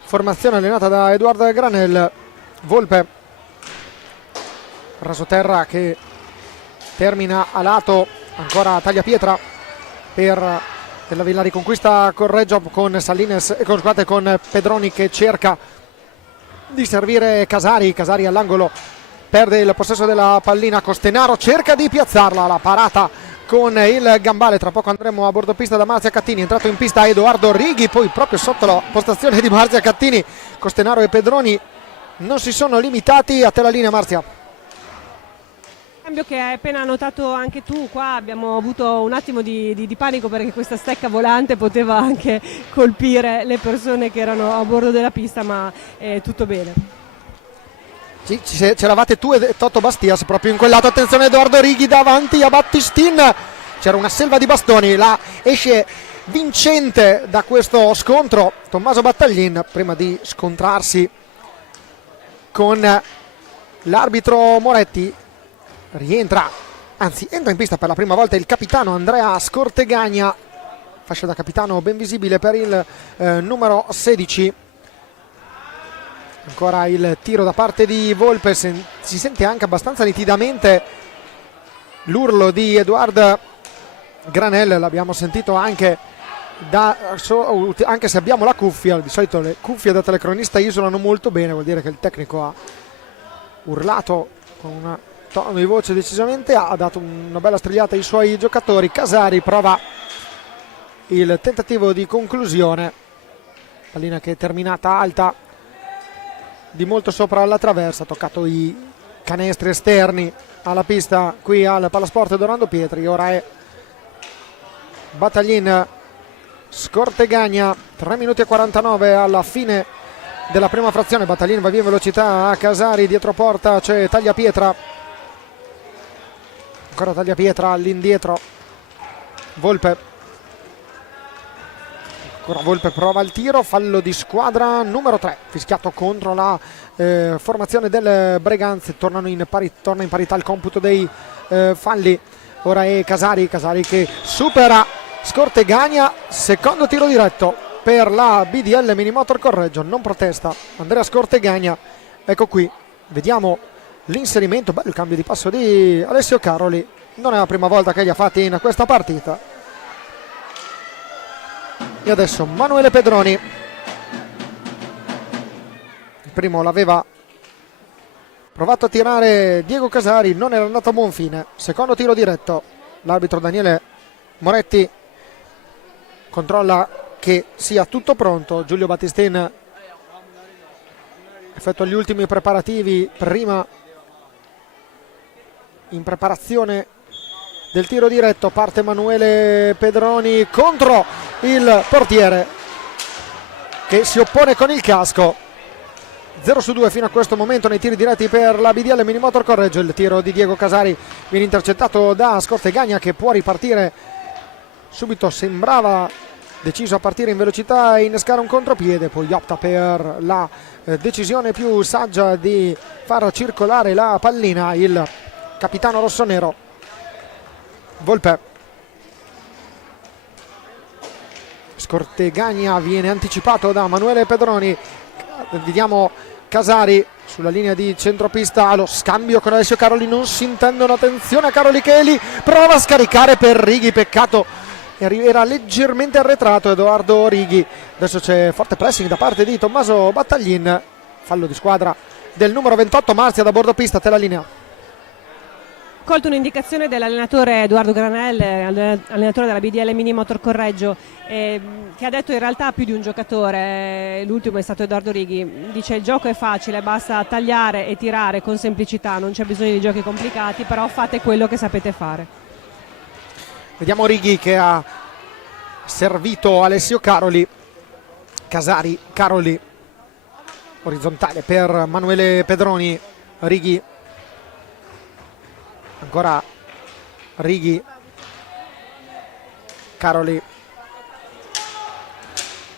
formazione allenata da Edoardo Granel. Volpe, rasoterra che termina a lato, ancora Tagliapietra per la riconquista Correggio con Salines, con Pedroni che cerca di servire Casari. Casari all'angolo perde il possesso della pallina. Costenaro cerca di piazzarla, la parata con il gambale. Tra poco andremo a bordopista da Marzia Cattini. Entrato in pista Edoardo Righi, poi proprio sotto la postazione di Marzia Cattini Costenaro e Pedroni non si sono limitati. A te la linea, Marzia. Cambio che hai appena notato anche tu, qua abbiamo avuto un attimo di panico perché questa stecca volante poteva anche colpire le persone che erano a bordo della pista, ma tutto bene. Sì, c'eravate tu e Toto Bastias proprio in quel lato. Attenzione Edoardo Righi davanti a Battistin, c'era una selva di bastoni, la esce vincente da questo scontro Tommaso Battaglin prima di scontrarsi con l'arbitro Moretti. Entra in pista per la prima volta il capitano Andrea Scortegagna, fascia da capitano ben visibile per il numero 16. Ancora il tiro da parte di Volpe, si sente anche abbastanza nitidamente l'urlo di Edouard Granel, l'abbiamo sentito anche anche se abbiamo la cuffia. Di solito le cuffie da telecronista isolano molto bene, vuol dire che il tecnico ha urlato con un tono di voce decisamente, ha dato una bella strigliata ai suoi giocatori. Casari prova il tentativo di conclusione, pallina che è terminata alta di molto sopra la traversa, ha toccato i canestri esterni alla pista qui al Palasport Dorando Pietri. Ora è Battaglin Scortegagna, 3 minuti e 49 alla fine della prima frazione. Battaglin va via in velocità a Casari, dietro porta c'è Tagliapietra, ancora Tagliapietra all'indietro, Volpe, ancora Volpe prova il tiro, fallo di squadra numero 3 fischiato contro la formazione del Breganze. Torna in parità il computo dei falli. Ora è Casari che supera Scortegagna, secondo tiro diretto per la BDL Minimotor Correggio, non protesta Andrea Scortegagna. Ecco qui, vediamo l'inserimento, bello il cambio di passo di Alessio Caroli, non è la prima volta che li ha fatti in questa partita. E adesso Manuele Pedroni, il primo l'aveva provato a tirare Diego Casari, non era andato a buon fine, secondo tiro diretto. L'arbitro Daniele Moretti controlla che sia tutto pronto. Giulio Battistin effettua gli ultimi preparativi prima in preparazione del tiro diretto. Parte Manuele Pedroni contro il portiere che si oppone con il casco. 0 su 2 fino a questo momento nei tiri diretti per la BDL Minimotor Correggio. Il tiro di Diego Casari viene intercettato da Scortegagna, che può ripartire subito, sembrava deciso a partire in velocità e innescare un contropiede, poi opta per la decisione più saggia di far circolare la pallina il capitano rossonero. Volpe, Scortegagna viene anticipato da Manuele Pedroni, vediamo Casari sulla linea di centropista, allo scambio con Alessio Caroli, non si intendono, attenzione a Caroli Cheli, prova a scaricare per Righi, peccato, era leggermente arretrato Edoardo Righi. Adesso c'è forte pressing da parte di Tommaso Battaglin, fallo di squadra del numero 28 Marzia da bordo pista. Te la linea. Colto un'indicazione dell'allenatore Edoardo Granel, allenatore della BDL Minimotor Correggio, che ha detto in realtà più di un giocatore, l'ultimo è stato Edoardo Righi. Dice: il gioco è facile, basta tagliare e tirare con semplicità, non c'è bisogno di giochi complicati, però fate quello che sapete fare. Vediamo Righi che ha servito Alessio Caroli. Casari, Caroli, orizzontale per Manuele Pedroni. Righi, ancora Righi, Caroli,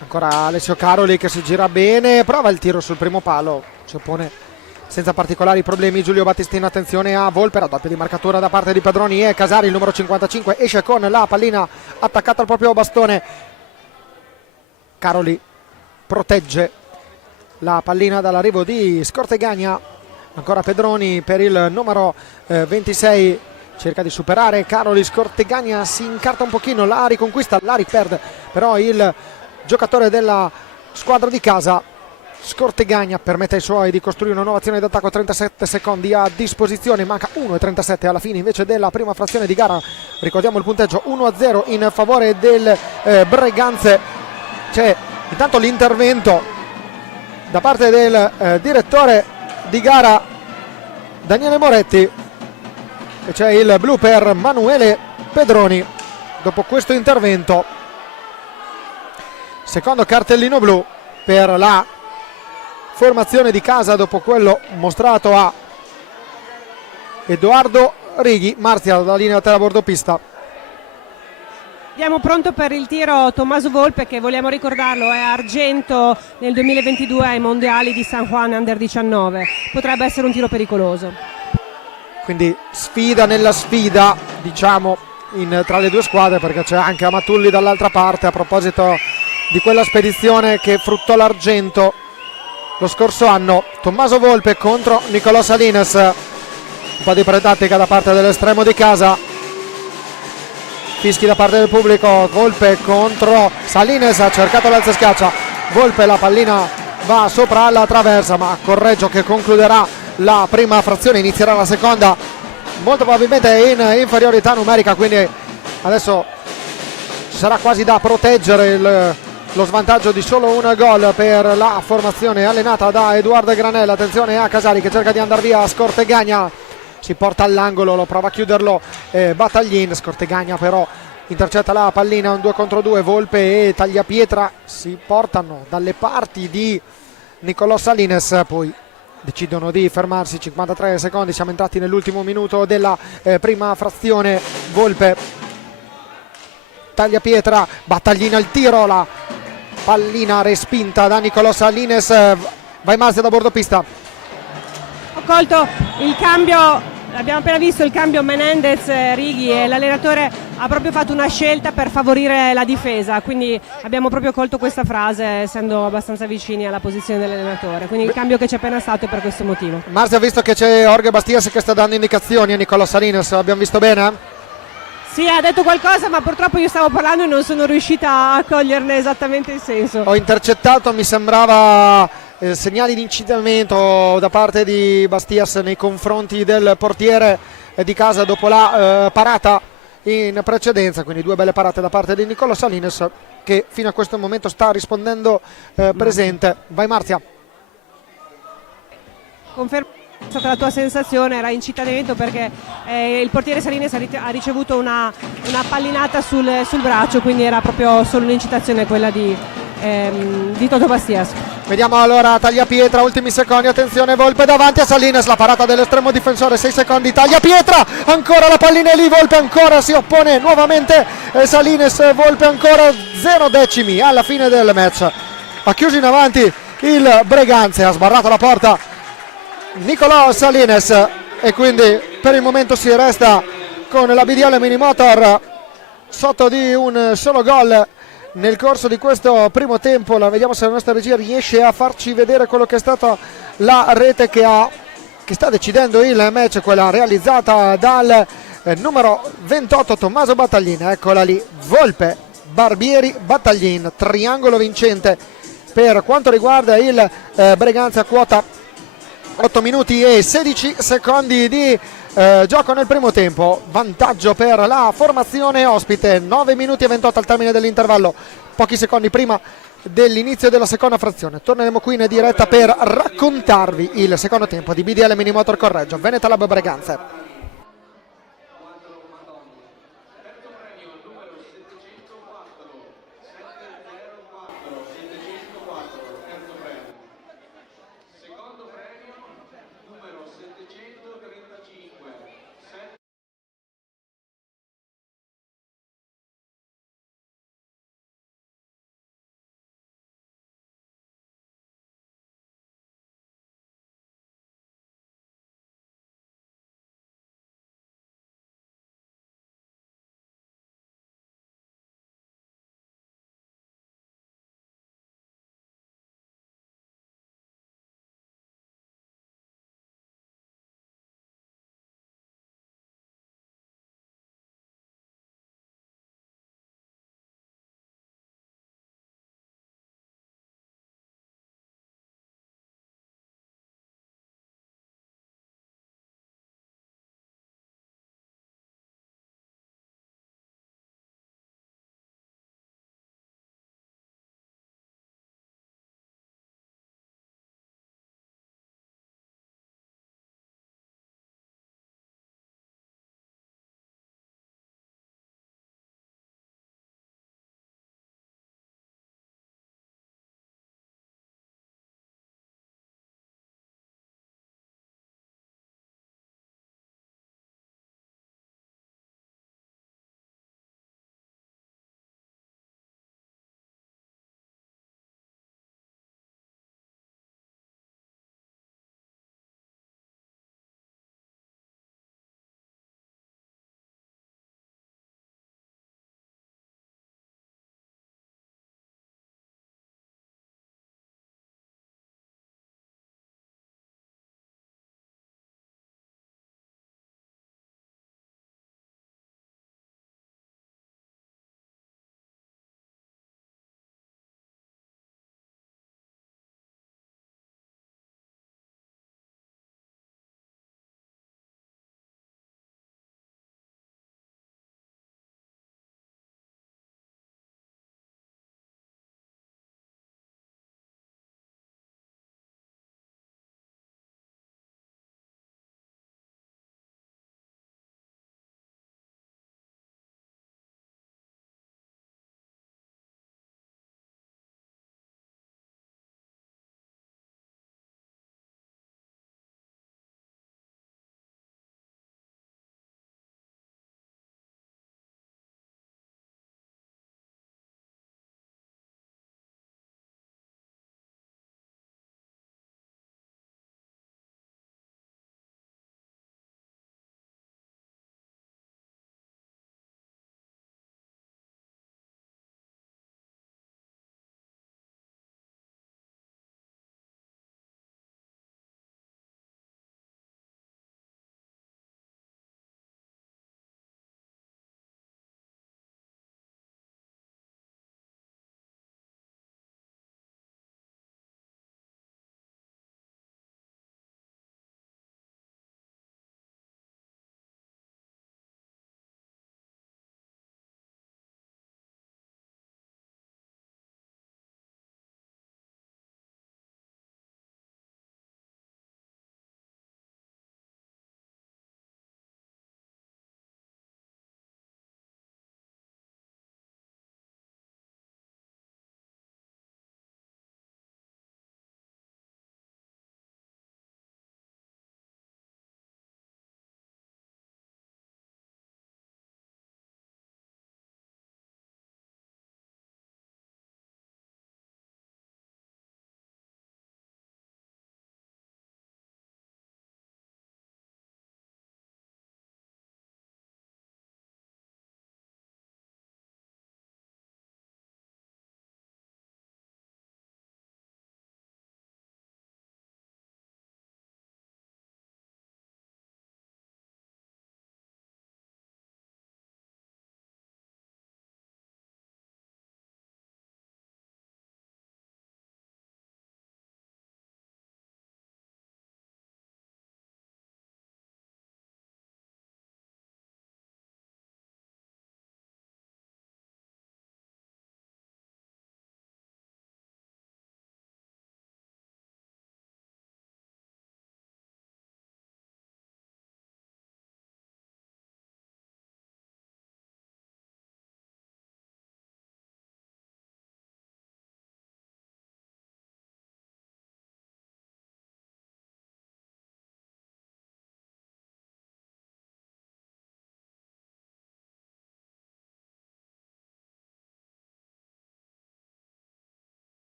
ancora Alessio Caroli che si gira bene, prova il tiro sul primo palo, si oppone senza particolari problemi Giulio Battistini. Attenzione a Volpe, raddoppio di marcatura da parte di Pedroni e Casari, il numero 55, esce con la pallina attaccata al proprio bastone. Caroli protegge la pallina dall'arrivo di Scortegagna. Ancora Pedroni per il numero 26, cerca di superare Caroli. Scortegagna si incarta un pochino, la riconquista, la riperde però il giocatore della squadra di casa. Scortegagna permette ai suoi di costruire una nuova azione d'attacco, 37 secondi a disposizione, manca 1,37 alla fine invece della prima frazione di gara. Ricordiamo il punteggio 1-0 in favore del Breganze. C'è intanto l'intervento da parte del direttore di gara Daniele Moretti e c'è il blu per Manuele Pedroni. Dopo questo intervento, secondo cartellino blu per la formazione di casa dopo quello mostrato a Edoardo Righi. Marzia dalla linea a bordo pista. Diamo pronto per il tiro Tommaso Volpe, che vogliamo ricordarlo è argento nel 2022 ai mondiali di San Juan Under 19. Potrebbe essere un tiro pericoloso. Quindi sfida nella sfida, diciamo, tra le due squadre, perché c'è anche Amatulli dall'altra parte. A proposito di quella spedizione che fruttò l'argento lo scorso anno. Tommaso Volpe contro Nicolò Salines, un po' di pretattica da parte dell'estremo di casa, fischi da parte del pubblico. Volpe contro Salines, ha cercato l'alza schiaccia, Volpe, la pallina va sopra la traversa, ma Correggio che concluderà la prima frazione, inizierà la seconda molto probabilmente in inferiorità numerica, quindi adesso ci sarà quasi da proteggere lo svantaggio di solo un gol per la formazione allenata da Edoardo Granella. Attenzione a Casari che cerca di andare via, Scortegagna si porta all'angolo, lo prova a chiuderlo Battaglin, Scortegagna però intercetta la pallina, un 2 contro 2, Volpe e Tagliapietra si portano dalle parti di Nicolò Salines, poi decidono di fermarsi. 53 secondi, siamo entrati nell'ultimo minuto della prima frazione. Volpe, Tagliapietra, Battaglina il tiro, la pallina respinta da Nicolò Salines. Vai Marzia da bordopista. Ho colto il cambio, abbiamo appena visto il cambio Menendez-Righi, e l'allenatore ha proprio fatto una scelta per favorire la difesa, quindi abbiamo proprio colto questa frase essendo abbastanza vicini alla posizione dell'allenatore, quindi il cambio che c'è appena stato è per questo motivo. Marzia ha visto che c'è Jorge Bastias che sta dando indicazioni a Nicolò Salines, abbiamo visto bene? Sì, ha detto qualcosa, ma purtroppo io stavo parlando e non sono riuscita a coglierne esattamente il senso. Ho intercettato, mi sembrava segnali di incitamento da parte di Bastias nei confronti del portiere di casa dopo la parata in precedenza, quindi 2 belle parate da parte di Nicolò Salines che fino a questo momento sta rispondendo presente. Vai Marzia. Confermo è stata la tua sensazione, era incitamento perché il portiere Salines ha ricevuto una pallinata sul braccio, quindi era proprio solo un'incitazione quella di Toto Bastias. Vediamo allora Tagliapietra, ultimi secondi, attenzione Volpe davanti a Salines, la parata dell'estremo difensore, 6 secondi, Tagliapietra, ancora la pallina è lì, Volpe ancora si oppone nuovamente Salines, Volpe ancora 0 decimi alla fine del match. Ha chiuso in avanti il Breganze, ha sbarrato la porta Nicolò Salines e quindi per il momento si resta con la BDL Minimotor sotto di un solo gol nel corso di questo primo tempo. La vediamo se la nostra regia riesce a farci vedere quello che è stata la rete che sta decidendo il match, quella realizzata dal numero 28 Tommaso Battaglin. Eccola lì, Volpe, Barbieri, Battaglin, triangolo vincente per quanto riguarda il Breganze a quota 8 minuti e 16 secondi di gioco nel primo tempo, vantaggio per la formazione ospite, 9 minuti e 28 al termine dell'intervallo, pochi secondi prima dell'inizio della seconda frazione. Torneremo qui in diretta per raccontarvi il secondo tempo di BDL Minimotor Correggio, Veneta Lab Breganze.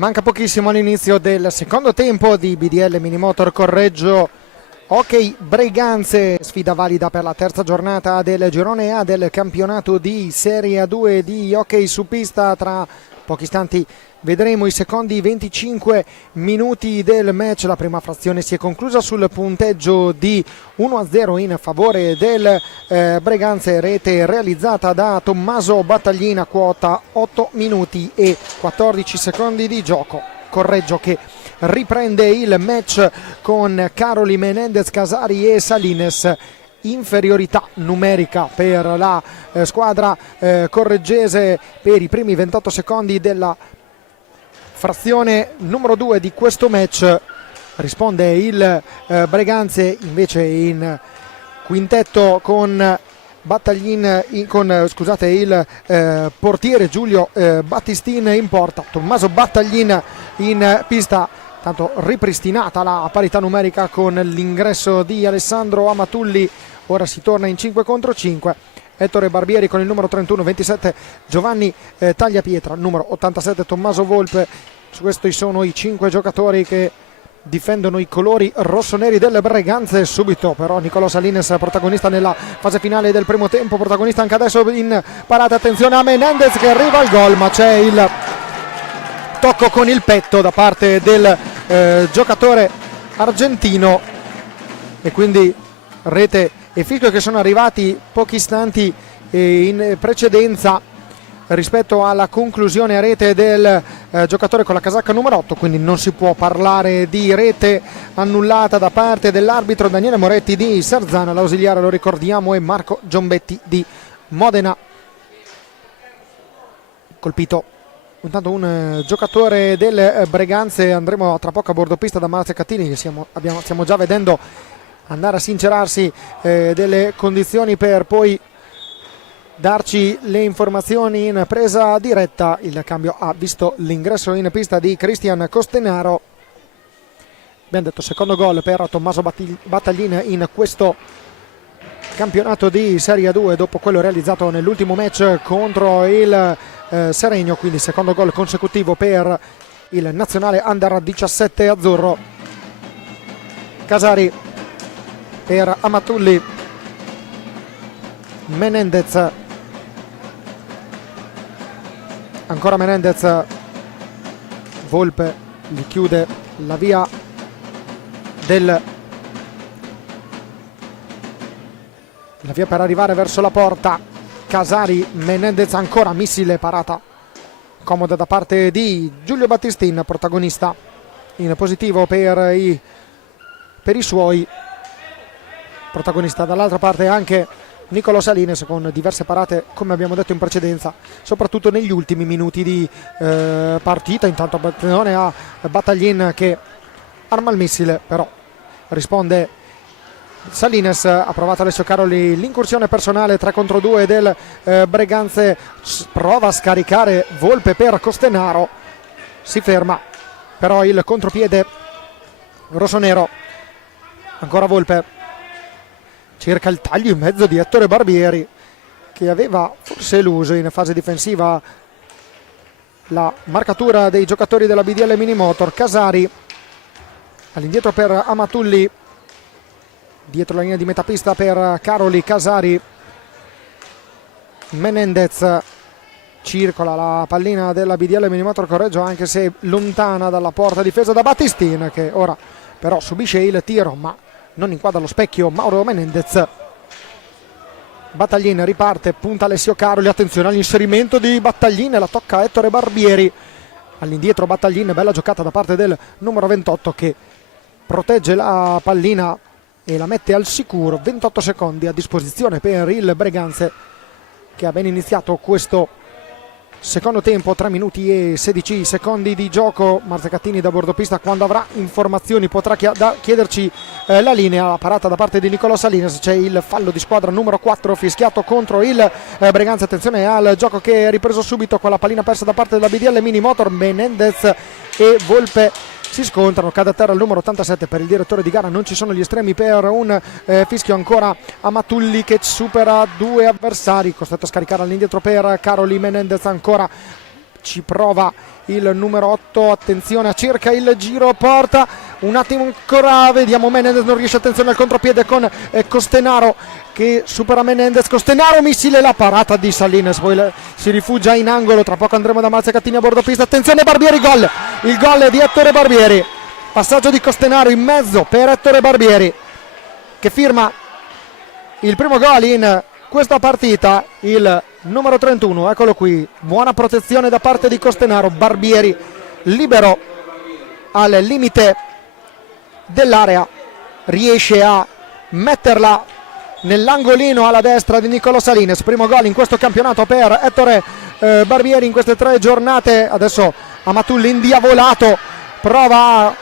Manca pochissimo all'inizio del secondo tempo di BDL Minimotor Correggio Hockey Breganze, sfida valida per la terza giornata del girone A del campionato di Serie A2 di hockey su pista. Tra pochi istanti vedremo i secondi 25 minuti del match. La prima frazione si è conclusa sul punteggio di 1-0 in favore del Breganze, rete realizzata da Tommaso Battaglina, quota 8 minuti e 14 secondi di gioco. Correggio che riprende il match con Caroli, Menendez, Casari e Salines. Inferiorità numerica per la squadra correggese per i primi 28 secondi della frazione numero 2 di questo match. Risponde il Breganze invece in quintetto con Battaglin, il portiere Giulio Battistin in porta, Tommaso Battaglin in pista. Tanto ripristinata la parità numerica con l'ingresso di Alessandro Amatulli. Ora si torna in 5 contro 5. Ettore Barbieri con il numero 31, 27 Giovanni Tagliapietra, numero 87 Tommaso Volpe. Questi sono i 5 giocatori che difendono i colori rossoneri delle Breganze. Subito però Nicolò Salines, protagonista nella fase finale del primo tempo, protagonista anche adesso in parata. Attenzione a Menendez che arriva al gol, ma c'è il tocco con il petto da parte del giocatore argentino e quindi rete e fischio che sono arrivati pochi istanti in precedenza rispetto alla conclusione a rete del giocatore con la casacca numero 8, quindi non si può parlare di rete annullata da parte dell'arbitro Daniele Moretti di Sarzana. L'ausiliare, lo ricordiamo, è Marco Giombetti di Modena. Colpito intanto un giocatore del Breganze. Andremo tra poco a bordo pista da Marzia Cattini, che stiamo già vedendo andare a sincerarsi delle condizioni per poi darci le informazioni in presa diretta. Il cambio ha visto l'ingresso in pista di Cristian Costenaro. Abbiamo detto secondo gol per Tommaso Battaglin in questo campionato di Serie A2 dopo quello realizzato nell'ultimo match contro il Seregno, quindi secondo gol consecutivo per il nazionale under 17 azzurro. Casari per Amatulli, Menendez, ancora Menendez, Volpe gli chiude la via per arrivare verso la porta. Casari, Menendez, ancora missile, parata comoda da parte di Giulio Battistin, protagonista in positivo per i suoi. Protagonista dall'altra parte anche Nicolò Salines con diverse parate, come abbiamo detto in precedenza, soprattutto negli ultimi minuti di partita. Intanto attenzione a Battaglin che arma il missile, però risponde Salines. Ha provato Alessio Caroli l'incursione personale 3 contro 2 del Breganze, prova a scaricare Volpe per Costenaro, si ferma però il contropiede rossonero. Ancora Volpe, cerca il taglio in mezzo di Ettore Barbieri, che aveva forse eluso in fase difensiva la marcatura dei giocatori della BDL Minimotor. Casari all'indietro per Amatulli, dietro la linea di metapista per Caroli. Casari, Menendez, circola la pallina della BDL Minimotor Correggio, anche se lontana dalla porta difesa da Battistin, che ora però subisce il tiro ma non inquadra lo specchio Mauro Menendez. Battaglin riparte, punta Alessio Caroli, attenzione all'inserimento di Battaglin, la tocca Ettore Barbieri. All'indietro Battaglin, bella giocata da parte del numero 28 che protegge la pallina e la mette al sicuro. 28 secondi a disposizione per il Breganze, che ha ben iniziato questo secondo tempo. 3 minuti e 16 secondi di gioco. Marzia Cattini da bordo pista, quando avrà informazioni potrà chiederci la linea. La parata da parte di Nicolò Salines, c'è il fallo di squadra numero 4 fischiato contro il Breganze. Attenzione al gioco che è ripreso subito con la pallina persa da parte della BDL Minimotor. Menendez e Volpe si scontrano, cade a terra il numero 87 per il direttore di gara. Non ci sono gli estremi per un fischio. Ancora Amatulli che supera 2 avversari, costretto a scaricare all'indietro per Caroli. Menendez ancora ci prova il numero 8, attenzione a cerca il giro porta, un attimo ancora, vediamo Menendez, non riesce, attenzione al contropiede con Costenaro che supera Menendez, Costenaro, missile, la parata di Salinas, poi si rifugia in angolo, tra poco andremo da Marzia Cattini a bordo pista, attenzione Barbieri, gol, il gol di Ettore Barbieri, passaggio di Costenaro in mezzo per Ettore Barbieri che firma il primo gol in questa partita, il numero 31, eccolo qui, buona protezione da parte di Costenaro, Barbieri libero al limite dell'area, riesce a metterla nell'angolino alla destra di Niccolò Salinas, primo gol in questo campionato per Ettore Barbieri in queste 3 giornate. Adesso Amatulli indiavolato prova a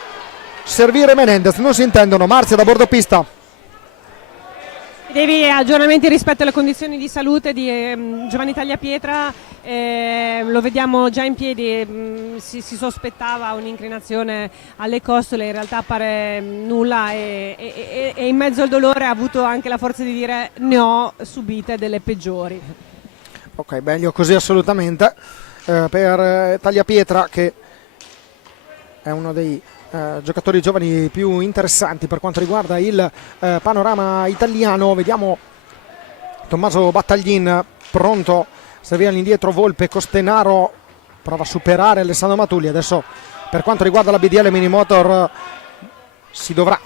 servire Menendez, non si intendono. Marzia da bordo pista. Devi aggiornamenti rispetto alle condizioni di salute di Giovanni Tagliapietra, lo vediamo già in piedi, si sospettava un'inclinazione alle costole, in realtà pare nulla e in mezzo al dolore ha avuto anche la forza di dire ne ho subite delle peggiori. Ok, meglio così assolutamente per Tagliapietra, che è uno dei giocatori giovani più interessanti per quanto riguarda il panorama italiano. Vediamo Tommaso Battaglin pronto, servire all'indietro Volpe, Costenaro prova a superare Alessandro Matulli. Adesso per quanto riguarda la BDL Minimotor si dovrà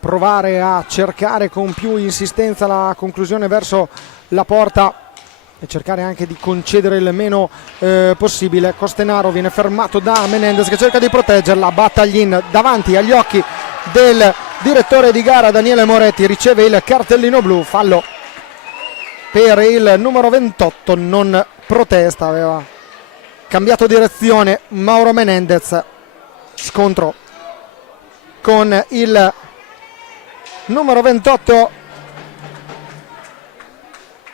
provare a cercare con più insistenza la conclusione verso la porta e cercare anche di concedere il meno possibile. Costenaro viene fermato da Menendez che cerca di proteggerla, Battaglin davanti agli occhi del direttore di gara Daniele Moretti riceve il cartellino blu, fallo per il numero 28, non protesta, aveva cambiato direzione Mauro Menendez. Scontro con il numero 28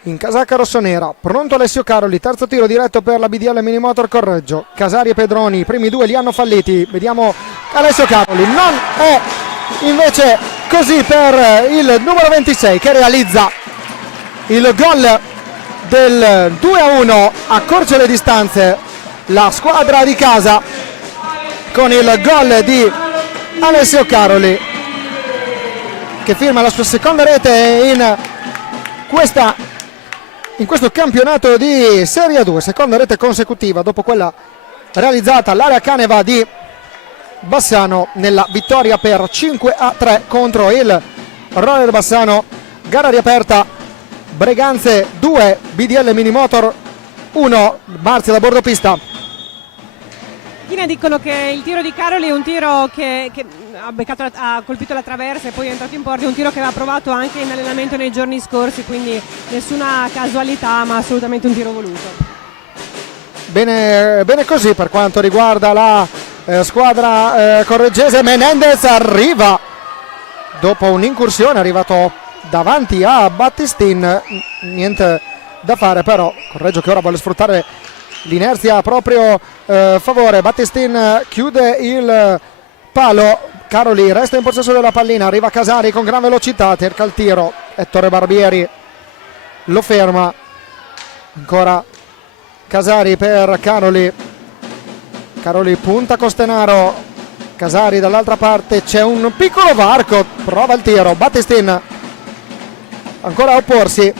in casacca rossonera, pronto Alessio Caroli, terzo tiro diretto per la BDL Minimotor Correggio. Casari e Pedroni, i primi 2 li hanno falliti, vediamo Alessio Caroli, non è invece così per il numero 26 che realizza il gol del 2-1, accorcia le distanze la squadra di casa con il gol di Alessio Caroli che firma la sua seconda rete in questo campionato di Serie 2, seconda rete consecutiva dopo quella realizzata all'area Caneva di Bassano nella vittoria per 5-3 contro il Roller Bassano. Gara riaperta, Breganze 2, BDL Minimotor 1, Marzia da bordo pista. Dicono che il tiro di Caroli è un tiro che ha colpito la traversa e poi è entrato in porta, è un tiro che aveva provato anche in allenamento nei giorni scorsi, quindi nessuna casualità ma assolutamente un tiro voluto. Bene così per quanto riguarda la squadra correggese. Menendez arriva dopo un'incursione, è arrivato davanti a Battistin, niente da fare però, Correggio che ora vuole sfruttare l'inerzia a proprio favore. Battistin chiude il palo, Caroli resta in possesso della pallina, arriva Casari con gran velocità, cerca il tiro, Ettore Barbieri lo ferma, ancora Casari per Caroli, Caroli punta Costenaro, Casari dall'altra parte, c'è un piccolo varco, prova il tiro, Battistin ancora a opporsi,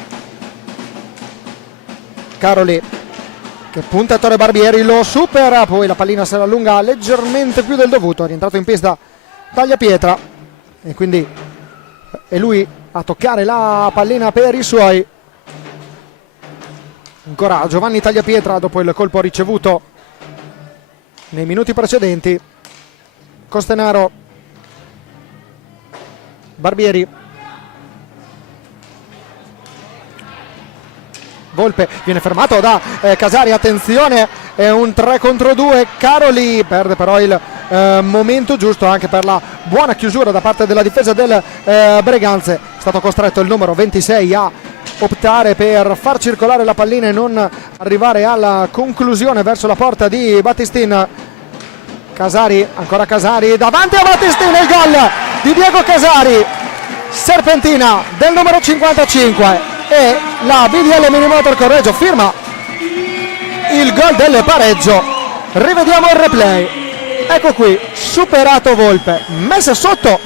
Caroli che punta Ettore Barbieri, lo supera, poi la pallina se la allunga leggermente più del dovuto, è rientrato in pista Tagliapietra e quindi è lui a toccare la pallina per i suoi. Ancora Giovanni Tagliapietra dopo il colpo ricevuto nei minuti precedenti. Costenaro, Barbieri, Volpe viene fermato da Casari, attenzione, è un 3 contro 2, Caroli perde però il momento giusto anche per la buona chiusura da parte della difesa del Breganze. È stato costretto il numero 26 a optare per far circolare la pallina e non arrivare alla conclusione verso la porta di Battistin. Casari, ancora Casari, davanti a Battistin, il gol di Diego Casari, serpentina del numero 55 e la BDL Minimotor Correggio firma il gol del pareggio. Rivediamo il replay. Ecco qui, superato Volpe, messa sotto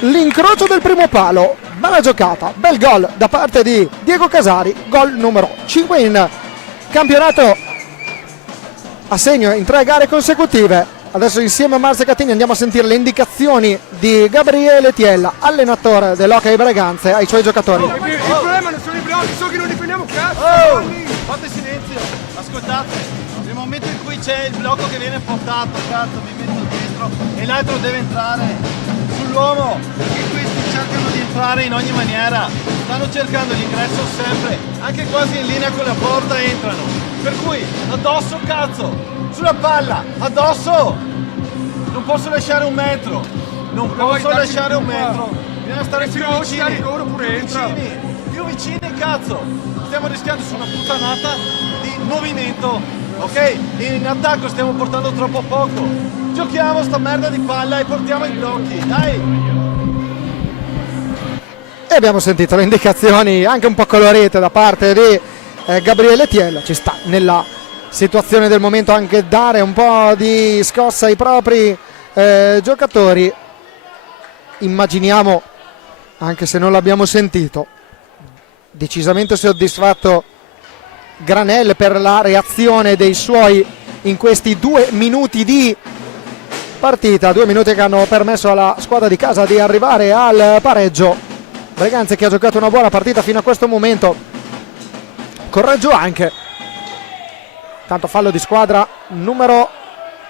l'incrocio del primo palo. Bella giocata, bel gol da parte di Diego Casari, gol numero 5 in campionato, a segno in 3 gare consecutive. Adesso insieme a Marzia Catini andiamo a sentire le indicazioni di Gabriele Tiella, allenatore dell'Hockey Breganze, ai suoi giocatori. Il problema non sono i blocchi, so che non difendiamo cazzo. Fate silenzio, ascoltate. Nel momento in cui c'è il blocco che viene portato, cazzo, mi metto dietro e l'altro deve entrare sull'uomo, perché questi cercano di entrare in ogni maniera, stanno cercando l'ingresso sempre, anche quasi in linea con la porta entrano, per cui addosso cazzo, sulla palla, addosso, non posso lasciare un metro, non posso lasciare un metro, bisogna stare più vicini, più vicini cazzo, stiamo rischiando su una puttanata di movimento, ok? In attacco stiamo portando troppo poco, giochiamo sta merda di palla e portiamo i blocchi, dai! E abbiamo sentito le indicazioni anche un po' colorite da parte di Gabriele Tiella. Ci sta nella situazione del momento anche dare un po' di scossa ai propri giocatori. Immaginiamo, anche se non l'abbiamo sentito, decisamente soddisfatto Granel per la reazione dei suoi in questi 2 minuti di partita, 2 minuti che hanno permesso alla squadra di casa di arrivare al pareggio. Breganze che ha giocato una buona partita fino a questo momento, correggio anche, tanto fallo di squadra numero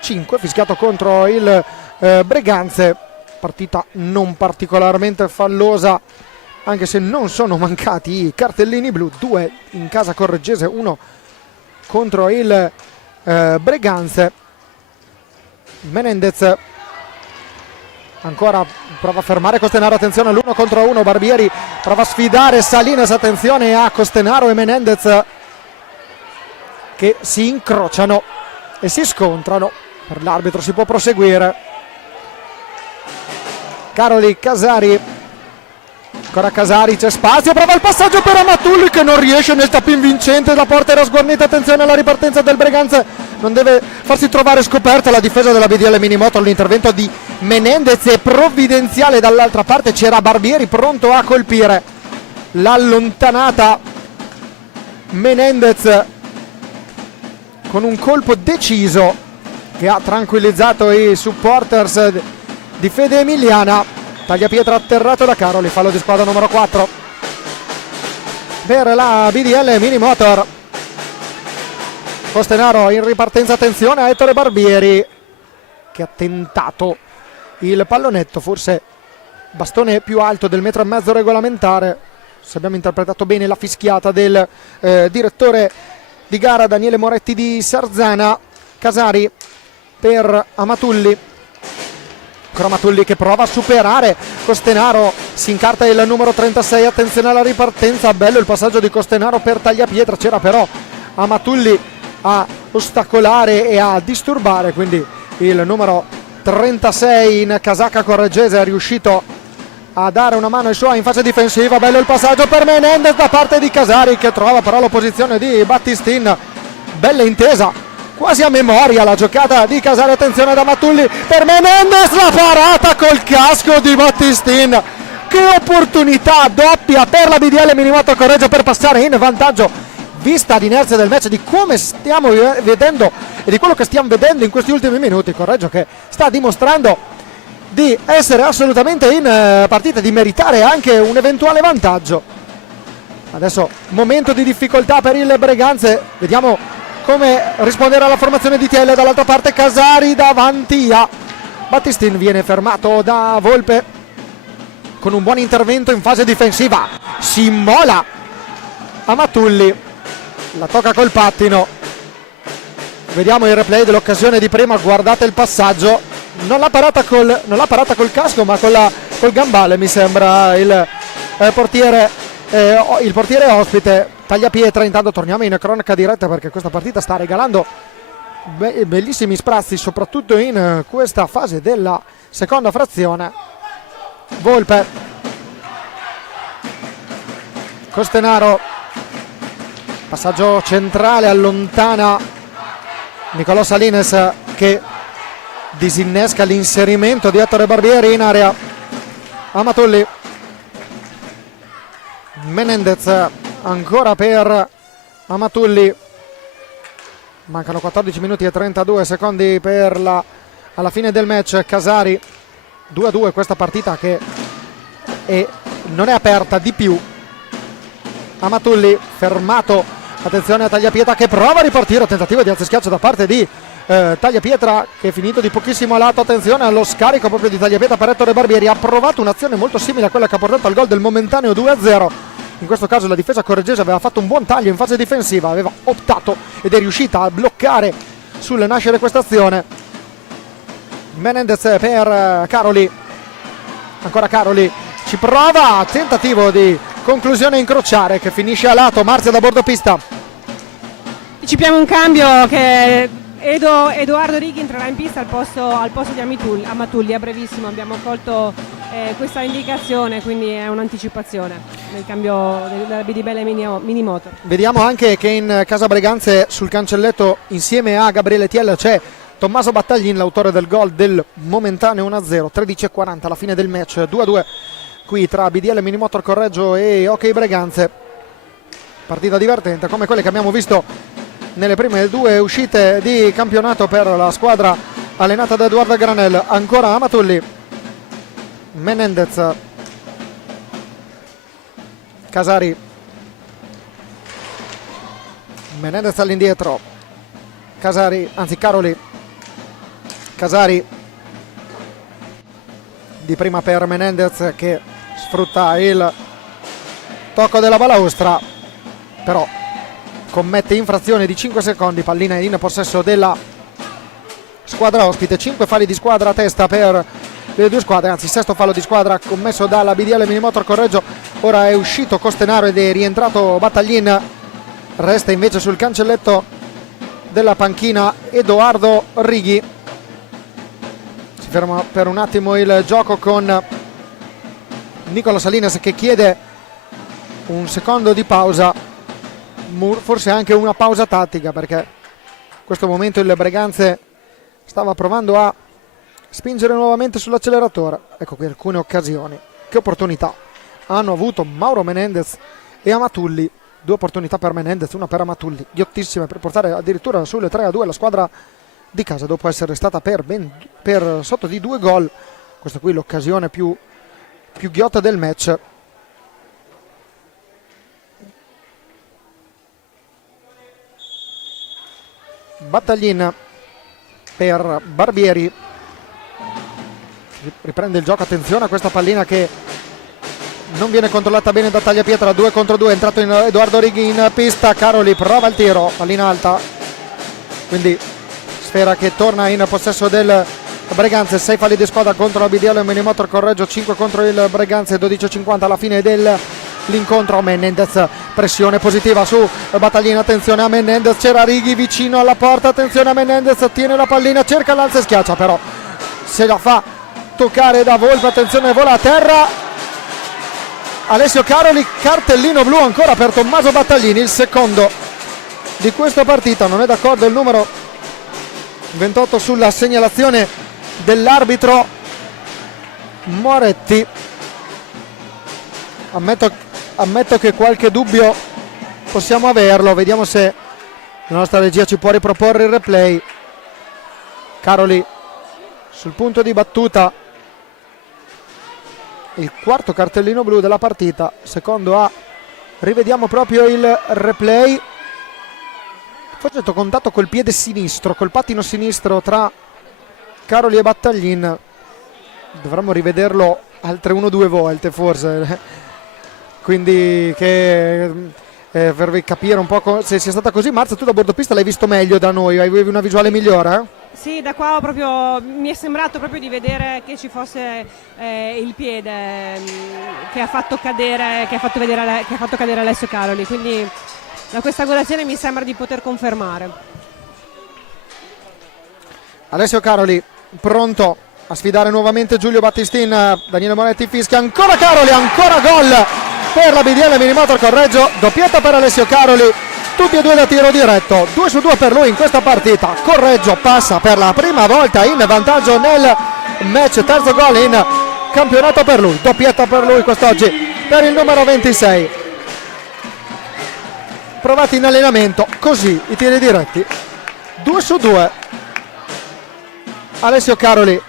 5 fischiato contro il Breganze, partita non particolarmente fallosa, anche se non sono mancati i cartellini blu, 2 in casa correggese, 1 contro il Breganze. Menendez ancora prova a fermare Costenaro, attenzione all'1 contro 1, Barbieri prova a sfidare Salinas, attenzione a Costenaro e Menendez che si incrociano e si scontrano. Per l'arbitro si può proseguire. Caroli, Casari, ancora Casari, c'è spazio, prova il passaggio per Amatulli che non riesce nel tapin vincente, la porta era sguarnita, attenzione alla ripartenza del Breganze, non deve farsi trovare scoperta la difesa della BDL Minimoto. L'intervento di Menendez è provvidenziale, dall'altra parte c'era Barbieri pronto a colpire, l'allontanata Menendez con un colpo deciso che ha tranquillizzato i supporters di Fede Emiliana. Tagliapietra atterrato da Caroli, fallo di squadra numero 4 per la BDL Minimotor. Costenaro in ripartenza, attenzione a Ettore Barbieri che ha tentato il pallonetto, forse bastone più alto del 1,5 metri regolamentare, se abbiamo interpretato bene la fischiata del direttore di gara Daniele Moretti di Sarzana. Casari per Amatulli, ancora Amatulli che prova a superare Costenaro, si incarta il numero 36, attenzione alla ripartenza, bello il passaggio di Costenaro per Tagliapietra, c'era però Amatulli a ostacolare e a disturbare, quindi il numero 36 in casacca correggese è riuscito a dare una mano ai suoi in fase difensiva. Bello il passaggio per Menendez da parte di Casari che trova però l'opposizione di Battistin, bella intesa quasi a memoria la giocata di Casari, attenzione da Matulli per Menendez, la parata col casco di Battistin, che opportunità doppia per la BDL Minimoto Correggio per passare in vantaggio, vista l'inerzia del match, di come stiamo vedendo e di quello che stiamo vedendo in questi ultimi minuti. Correggio che sta dimostrando di essere assolutamente in partita, di meritare anche un eventuale vantaggio. Adesso momento di difficoltà per il Breganze, vediamo come rispondere alla formazione di Tiella. Dall'altra parte Casari davanti a Battistin, viene fermato da Volpe con un buon intervento in fase difensiva, si immola Amatulli, la tocca col pattino. Vediamo il replay dell'occasione di prima, guardate il passaggio, non l'ha parata col casco ma col gambale mi sembra il portiere ospite. Tagliapietra, intanto torniamo in cronaca diretta perché questa partita sta regalando bellissimi sprazzi soprattutto in questa fase della seconda frazione. Volpe, Costenaro, passaggio centrale, allontana Nicolò Salines che disinnesca l'inserimento di Ettore Barbieri in area. Amatulli, Menendez ancora per Amatulli, mancano 14 minuti e 32 secondi per alla fine del match. Casari, 2-2 questa partita che non è aperta di più. Amatulli fermato, attenzione a Tagliapietra che prova a ripartire, tentativo di alzaschiaccio da parte di Tagliapietra che è finito di pochissimo a lato. Attenzione allo scarico proprio di Tagliapietra per Ettore Barbieri, ha provato un'azione molto simile a quella che ha portato al gol del momentaneo 2-0. In questo caso la difesa correggese aveva fatto un buon taglio in fase difensiva, aveva optato ed è riuscita a bloccare sul nascere questa azione. Menendez per Caroli, ancora Caroli, ci prova, tentativo di conclusione a incrociare che finisce a lato. Marzia da bordo pista. Anticipiamo un cambio che Edoardo Righi entrerà in pista al posto di Amatulli. A brevissimo abbiamo colto questa indicazione, quindi è un'anticipazione del cambio della BD Mini Motor. Vediamo anche che in casa Breganze sul cancelletto insieme a Gabriele Tiel c'è Tommaso Battaglin, l'autore del gol del momentaneo 1-0. 13:40 alla fine del match, 2-2 qui tra BDL Minimotor Correggio e Hockey Breganze. Partita divertente come quelle che abbiamo visto nelle prime due uscite di campionato per la squadra allenata da Edoardo Granel. Ancora Amatulli, Menendez, Casari, Menendez all'indietro, Casari, anzi Caroli, Casari di prima per Menendez che sfrutta il tocco della balaustra, però commette infrazione di 5 secondi, pallina in possesso della squadra ospite. 5 falli di squadra a testa per le due squadre, anzi sesto fallo di squadra commesso dalla BDL Minimotor Correggio. Ora è uscito Costenaro ed è rientrato Battaglin, resta invece sul cancelletto della panchina Edoardo Righi. Si ferma per un attimo il gioco con Nicolò Salines che chiede un secondo di pausa, forse anche una pausa tattica, perché in questo momento il Breganze stava provando a spingere nuovamente sull'acceleratore. Ecco qui alcune occasioni, che opportunità hanno avuto Mauro Menendez e Amatulli. Due opportunità per Menendez, una per Amatulli, ghiottissime per portare addirittura sulle 3-2 la squadra di casa dopo essere stata per sotto di 2 gol. Questa qui l'occasione più ghiotta del match. Battaglin per Barbieri, riprende il gioco, attenzione a questa pallina che non viene controllata bene da Tagliapietra. 2 contro 2, è entrato in Edoardo Righi in pista. Caroli prova il tiro, pallina alta, quindi sfera che torna in possesso del Breganze. 6 falli di squadra contro la BDL Minimotor Correggio, 5 contro il Breganze. 12:50 alla fine dell'incontro. Menendez, pressione positiva su Battaglin, attenzione a Menendez, c'era Righi vicino alla porta, attenzione a Menendez, tiene la pallina, cerca l'alza e schiaccia, però se la fa toccare da Volpe, attenzione, vola a terra. Alessio Caroli, cartellino blu ancora per Tommaso Battaglin, il secondo di questa partita. Non è d'accordo il numero 28 sulla segnalazione dell'arbitro Moretti. Ammetto che qualche dubbio possiamo averlo, vediamo se la nostra regia ci può riproporre il replay. Caroli sul punto di battuta, il quarto cartellino blu della partita, secondo A. Rivediamo proprio il replay. Forse ho contatto col piede sinistro, col pattino sinistro tra Caroli e Battaglin. Dovremmo rivederlo altre 1-2 volte forse, quindi per capire un po' se sia stata così. Marzia, tu da bordo pista l'hai visto meglio da noi, avevi una visuale migliore? Sì, da qua mi è sembrato proprio di vedere che ci fosse il piede che ha fatto cadere Alessio Caroli, quindi da questa angolazione mi sembra di poter confermare. Alessio Caroli pronto a sfidare nuovamente Giulio Battistin. Daniele Moretti fischia, ancora Caroli, ancora gol per la BDL Minimotor Correggio, doppietta per Alessio Caroli tutti e due da tiro diretto, 2 su 2 per lui in questa partita. Correggio passa per la prima volta in vantaggio nel match, terzo gol in campionato per lui, doppietta per lui quest'oggi per il numero 26. Provati in allenamento, così i tiri diretti, 2 su 2. Alessio Caroli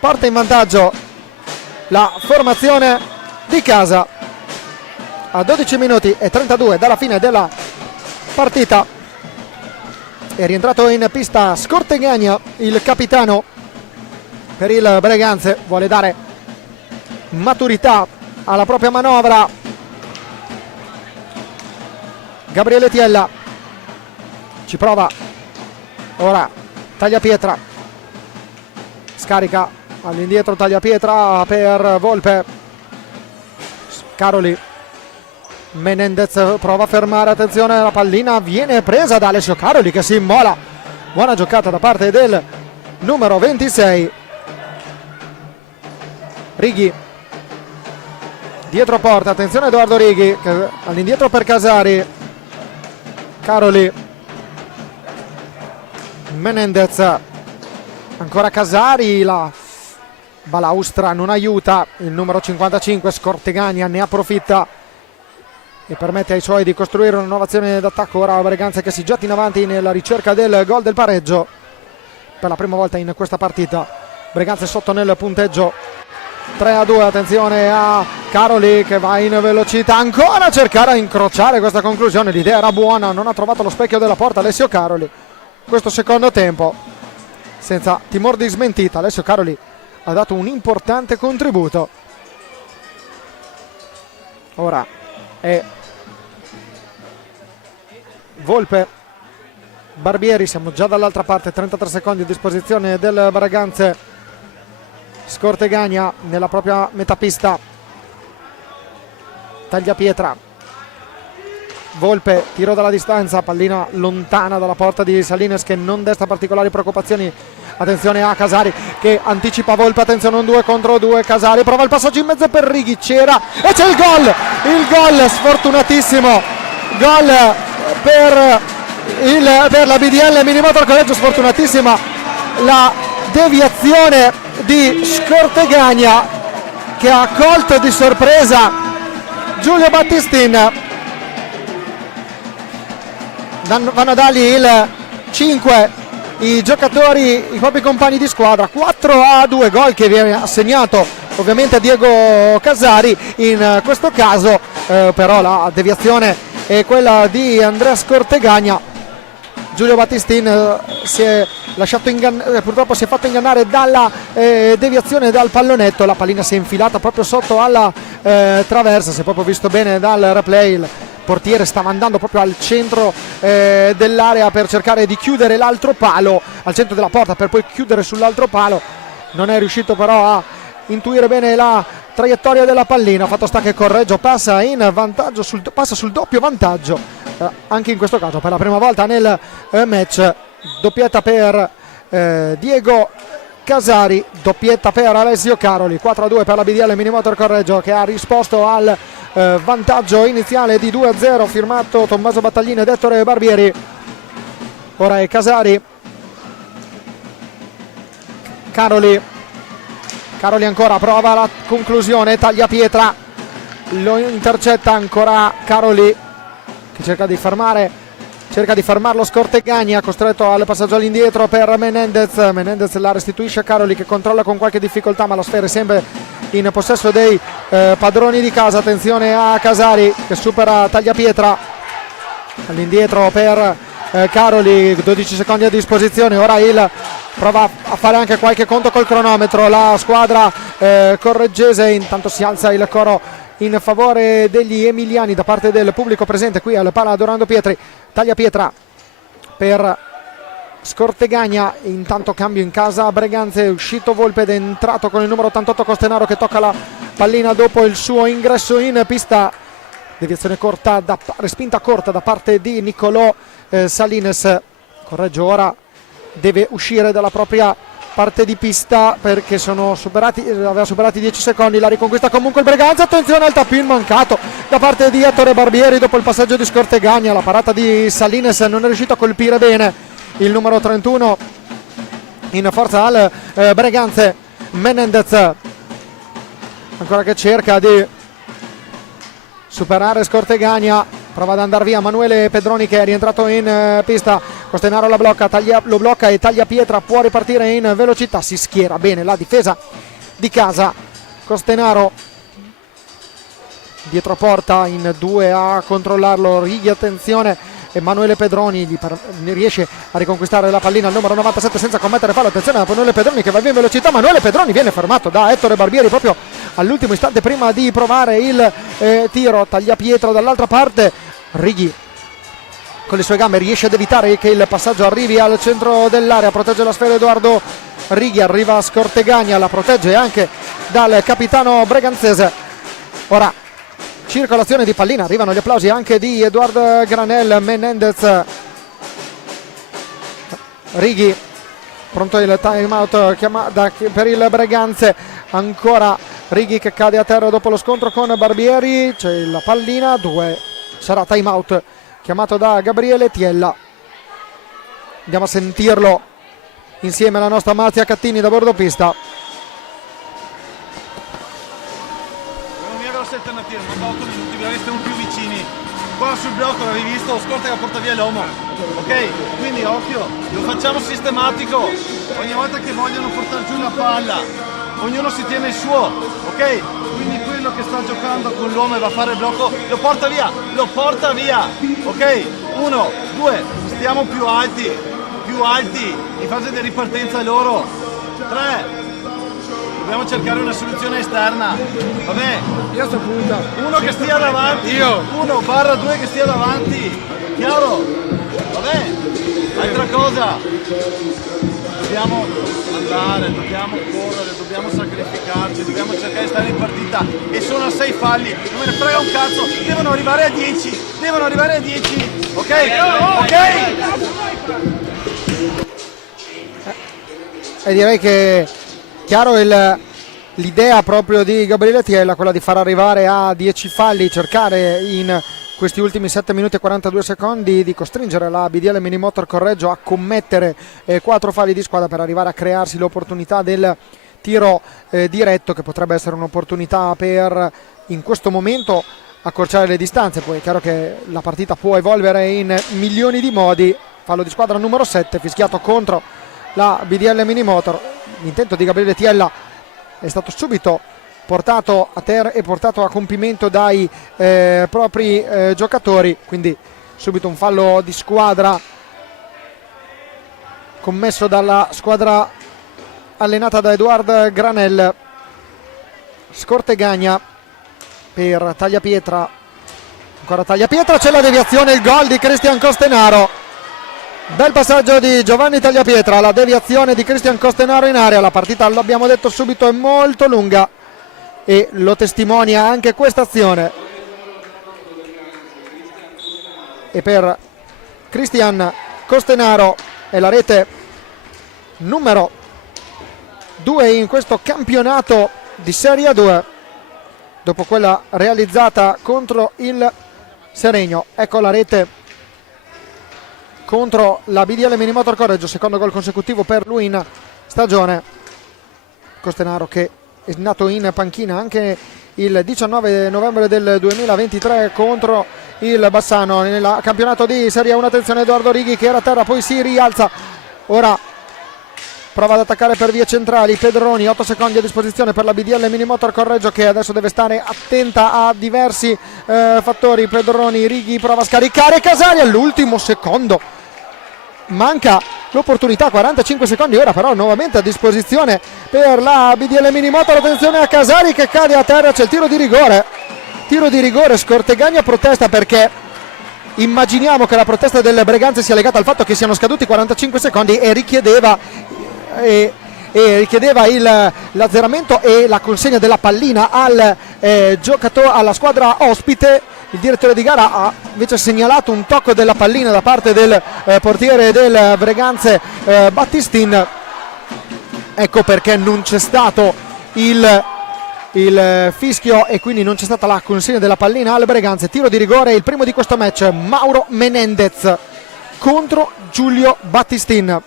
porta in vantaggio la formazione di casa a 12 minuti e 32 dalla fine della partita. È rientrato in pista Scortegagna, il capitano per il Breganze, vuole dare maturità alla propria manovra. Gabriele Tiella ci prova ora, Tagliapietra scarica all'indietro, Tagliapietra per Volpe, Caroli, Menendez prova a fermare, attenzione, la pallina viene presa da Alessio Caroli che si immola, buona giocata da parte del numero 26. Righi dietro porta, attenzione Edoardo Righi all'indietro per Casari, Caroli, Menendez, ancora Casari, la balaustra non aiuta, il numero 55 Scortegagna ne approfitta e permette ai suoi di costruire una nuova azione d'attacco. Ora Breganze che si getta in avanti nella ricerca del gol del pareggio per la prima volta in questa partita. Breganze sotto nel punteggio 3-2, attenzione a Caroli che va in velocità, ancora a cercare di incrociare questa conclusione, l'idea era buona, non ha trovato lo specchio della porta Alessio Caroli. Questo secondo tempo senza timore di smentita, Alessio Caroli ha dato un importante contributo. Ora è Volpe, Barbieri, siamo già dall'altra parte, 33 secondi a disposizione del Breganze. Scortegagna nella propria metapista, Tagliapietra, Volpe, tiro dalla distanza, pallina lontana dalla porta di Salines che non desta particolari preoccupazioni. Attenzione a Casari che anticipa Volpe, attenzione, un 2 contro 2, Casari prova il passaggio in mezzo per Righi, c'era e c'è il gol sfortunatissimo, gol per la BDL Minimotor Collegio, sfortunatissima la deviazione di Scortegagna che ha colto di sorpresa Giulio Battistin. Vanno a dargli il 5 i giocatori, i propri compagni di squadra. 4-2, gol che viene assegnato ovviamente a Diego Casari in questo caso, però la deviazione è quella di Andrea Scortegagna. Giulio Battistin si è lasciato purtroppo si è fatto ingannare dalla deviazione dal pallonetto, la pallina si è infilata proprio sotto alla traversa, si è proprio visto bene dal replay, il portiere stava andando proprio al centro dell'area per cercare di chiudere l'altro palo, al centro della porta per poi chiudere sull'altro palo, non è riuscito però a intuire bene la traiettoria della pallina. Fatto sta che Correggio passa in vantaggio, passa sul doppio vantaggio, anche in questo caso per la prima volta nel match. Doppietta per Diego Casari, doppietta per Alessio Caroli, 4-2 per la BDL Minimotor Correggio che ha risposto al vantaggio iniziale di 2-0 firmato Tommaso Battaglini ed Ettore Barbieri. Ora è Casari, Caroli ancora prova la conclusione, Tagliapietra lo intercetta, ancora Caroli che cerca di fermarlo Scortegagna, costretto al passaggio all'indietro per Menendez la restituisce a Caroli che controlla con qualche difficoltà, ma la sfera è sempre in possesso dei padroni di casa. Attenzione a Casari che supera Tagliapietra, all'indietro per Caroli, 12 secondi a disposizione. Ora prova a fare anche qualche conto col cronometro la squadra correggese, intanto si alza il coro in favore degli emiliani da parte del pubblico presente qui al Pala Dorando Pietri. Tagliapietra per Scortegagna, intanto cambio in casa Breganze, è uscito Volpe ed è entrato con il numero 88 Costenaro che tocca la pallina dopo il suo ingresso in pista. Deviazione corta, respinta corta da parte di Niccolò Salines. Correggio ora deve uscire dalla propria parte di pista perché aveva superati 10 secondi. La riconquista comunque il Breganze, attenzione al tap-in mancato da parte di Ettore Barbieri dopo il passaggio di Scortegagna. La parata di Salines non è riuscito a colpire bene il numero 31 in forza al Breganze. Menendez ancora che cerca di superare Scortegagna, prova ad andare via Manuele Pedroni che è rientrato in pista. Costenaro lo blocca e Tagliapietra può ripartire in velocità, si schiera bene la difesa di casa. Costenaro dietro porta in 2 a controllarlo. Righi, attenzione, Emanuele Pedroni riesce a riconquistare la pallina al numero 97 senza commettere fallo. Attenzione a Emanuele Pedroni che va via in velocità. Emanuele Pedroni viene fermato da Ettore Barbieri proprio all'ultimo istante prima di provare il tiro. Tagliapietra dall'altra parte, Righi con le sue gambe riesce ad evitare che il passaggio arrivi al centro dell'area, protegge la sfera Edoardo Righi, arriva Scortegagna, la protegge anche dal capitano breganzese. Ora circolazione di pallina, arrivano gli applausi anche di Edoardo Granel. Menendez, Righi, pronto il time out per il Breganze, ancora Righi che cade a terra dopo lo scontro con Barbieri, c'è la pallina, 2 sarà time out chiamato da Gabriele Tiella. Andiamo a sentirlo insieme alla nostra Marzia Cattini da bordo pista. Non mi grosse alternative, non 8 minuti, vi avreste un più vicini. Qua sul blocco l'avevi visto, Scorta che porta via l'uomo. Ok? Quindi occhio, lo facciamo sistematico. Ogni volta che vogliono portare giù la palla, ognuno si tiene il suo, ok? Quindi quello che sta giocando con l'uomo e va a fare il blocco, lo porta via, ok? 1, 2, stiamo più alti, in fase di ripartenza loro. 3, dobbiamo cercare una soluzione esterna, vabbè? Io sto punta. Uno che stia davanti, 1/2 che stia davanti, chiaro? Vabbè, altra cosa, dobbiamo andare, dobbiamo correre, dobbiamo sacrificarci, dobbiamo cercare di stare in partita e sono a 6 falli, non me ne frega un cazzo, devono arrivare a 10, ok? E direi che chiaro l'idea proprio di Gabriele Tiella, quella di far arrivare a 10 falli, cercare in questi ultimi 7 minuti e 42 secondi di costringere la BDL Minimotor Correggio a commettere 4 falli di squadra per arrivare a crearsi l'opportunità del tiro diretto, che potrebbe essere un'opportunità per in questo momento accorciare le distanze. Poi è chiaro che la partita può evolvere in milioni di modi. Fallo di squadra numero 7 fischiato contro la BDL Minimotor. L'intento di Gabriele Tiella è stato subito portato a terra e portato a compimento dai propri giocatori, quindi subito un fallo di squadra commesso dalla squadra allenata da Edoardo Granel. Scortegagna per Tagliapietra, ancora Tagliapietra, c'è la deviazione, il gol di Cristian Costenaro. Bel passaggio di Giovanni Tagliapietra, la deviazione di Cristian Costenaro in area. La partita, lo abbiamo detto subito, è molto lunga e lo testimonia anche questa azione. E per Cristian Costenaro è la rete numero 2 in questo campionato di Serie 2, dopo quella realizzata contro il Seregno. Ecco la rete contro la BDL Minimotor Correggio, secondo gol consecutivo per lui in stagione. Costenaro che è nato in panchina anche il 19 novembre del 2023 contro il Bassano nel campionato di Serie 1. Attenzione Edoardo Righi che era a terra, poi si rialza, ora prova ad attaccare per vie centrali. Pedroni, 8 secondi a disposizione per la BDL Minimotor Correggio, che adesso deve stare attenta a diversi fattori. Pedroni, Righi prova a scaricare, Casari all'ultimo secondo manca l'opportunità, 45 secondi ora però nuovamente a disposizione per la BDL Minimotor. Attenzione a Casari che cade a terra, c'è il tiro di rigore. Scortegagna protesta perché immaginiamo che la protesta del Breganze sia legata al fatto che siano scaduti 45 secondi e richiedeva l'azzeramento e la consegna della pallina al giocatore, alla squadra ospite. Il direttore di gara ha invece segnalato un tocco della pallina da parte del portiere del Breganze Battistin. ecco perché non c'è stato il fischio e quindi non c'è stata la consegna della pallina alle Breganze. Tiro di rigore, il primo di questo match, Mauro Menendez contro Giulio Battistin.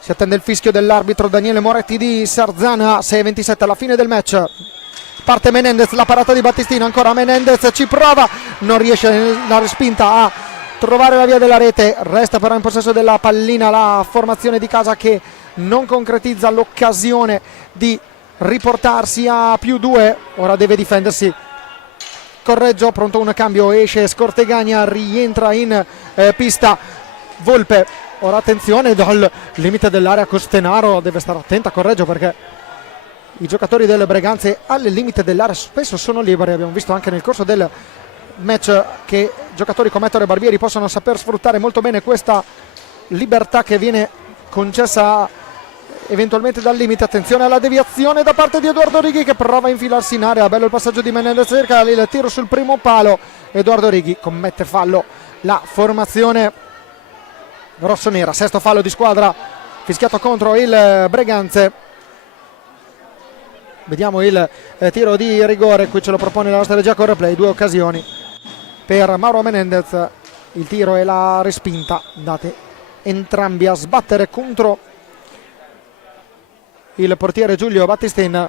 Si attende il fischio dell'arbitro Daniele Moretti di Sarzana. 6:27 alla fine del match. Parte Menendez, la parata di Battistin, ancora Menendez, ci prova, non riesce la respinta a trovare la via della rete, resta però in possesso della pallina la formazione di casa che non concretizza l'occasione di riportarsi a +2. Ora deve difendersi Correggio, pronto un cambio, esce Scortegagna, rientra in pista Volpe. Ora attenzione dal limite dell'area Costenaro, deve stare attenta Correggio perché i giocatori delle Breganze al limite dell'area spesso sono liberi. Abbiamo visto anche nel corso del match che giocatori come Ettore Barbieri possono saper sfruttare molto bene questa libertà che viene concessa eventualmente dal limite. Attenzione alla deviazione da parte di Edoardo Righi che prova a infilarsi in area. Bello il passaggio di Menendez, cerca il tiro sul primo palo. Edoardo Righi commette fallo la formazione rossonera. Sesto fallo di squadra fischiato contro il Breganze. Vediamo il tiro di rigore, qui ce lo propone la nostra regia con replay, 2 occasioni per Mauro Menendez, il tiro e la respinta date entrambi a sbattere contro il portiere Giulio Battistin.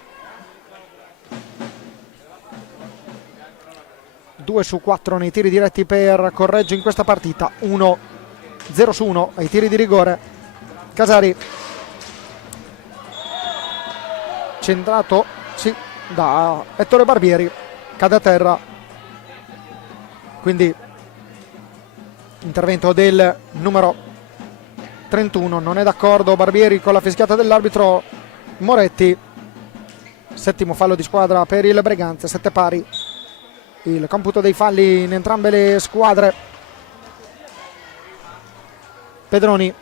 2 su 4 nei tiri diretti per Correggio in questa partita, 0 su 1 ai tiri di rigore. Casari centrato, sì, da Ettore Barbieri, cade a terra, quindi intervento del numero 31. Non è d'accordo Barbieri con la fischiata dell'arbitro Moretti. Settimo fallo di squadra per il Breganze, 7 pari il computo dei falli in entrambe le squadre. Pedroni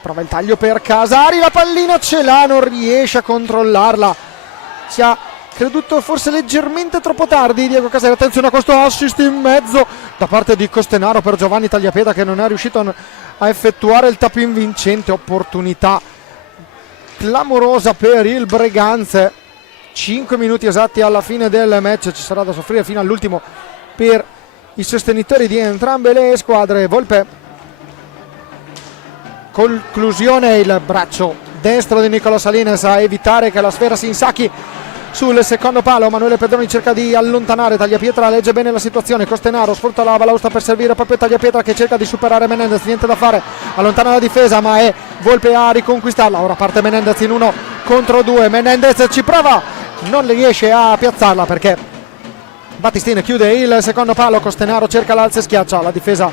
prova il taglio per Casari, la pallina ce l'ha, non riesce a controllarla, si è creduto forse leggermente troppo tardi Diego Casari. Attenzione a questo assist in mezzo da parte di Costenaro per Giovanni Tagliapietra che non è riuscito a effettuare il tap in vincente. Opportunità clamorosa per il Breganze. 5 minuti esatti alla fine del match, ci sarà da soffrire fino all'ultimo per i sostenitori di entrambe le squadre. Volpe, conclusione, il braccio destro di Nicola Salinas a evitare che la sfera si insacchi sul secondo palo. Manuele Pedroni cerca di allontanare Tagliapietra, legge bene la situazione. Costenaro sfrutta la balaustra per servire proprio Tagliapietra che cerca di superare Menendez, niente da fare, allontana la difesa ma è Volpe a riconquistarla. Ora parte Menendez in 1 contro 2, Menendez ci prova, non riesce a piazzarla perché Battistin chiude il secondo palo. Costenaro cerca l'alza e schiaccia, la difesa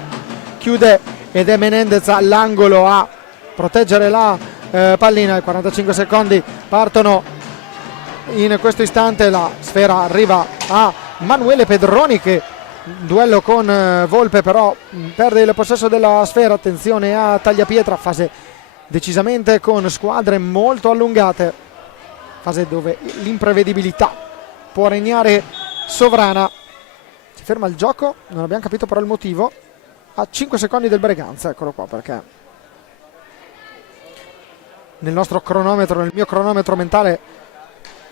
chiude ed è Menendez all'angolo a proteggere la pallina. I 45 secondi partono in questo istante, la sfera arriva a Manuele Pedroni che in duello con Volpe però perde il possesso della sfera. Attenzione a Tagliapietra, fase decisamente con squadre molto allungate, fase dove l'imprevedibilità può regnare sovrana. Si ferma il gioco, non abbiamo capito però il motivo, a 5 secondi del Breganze, eccolo qua perché nel nostro cronometro, nel mio cronometro mentale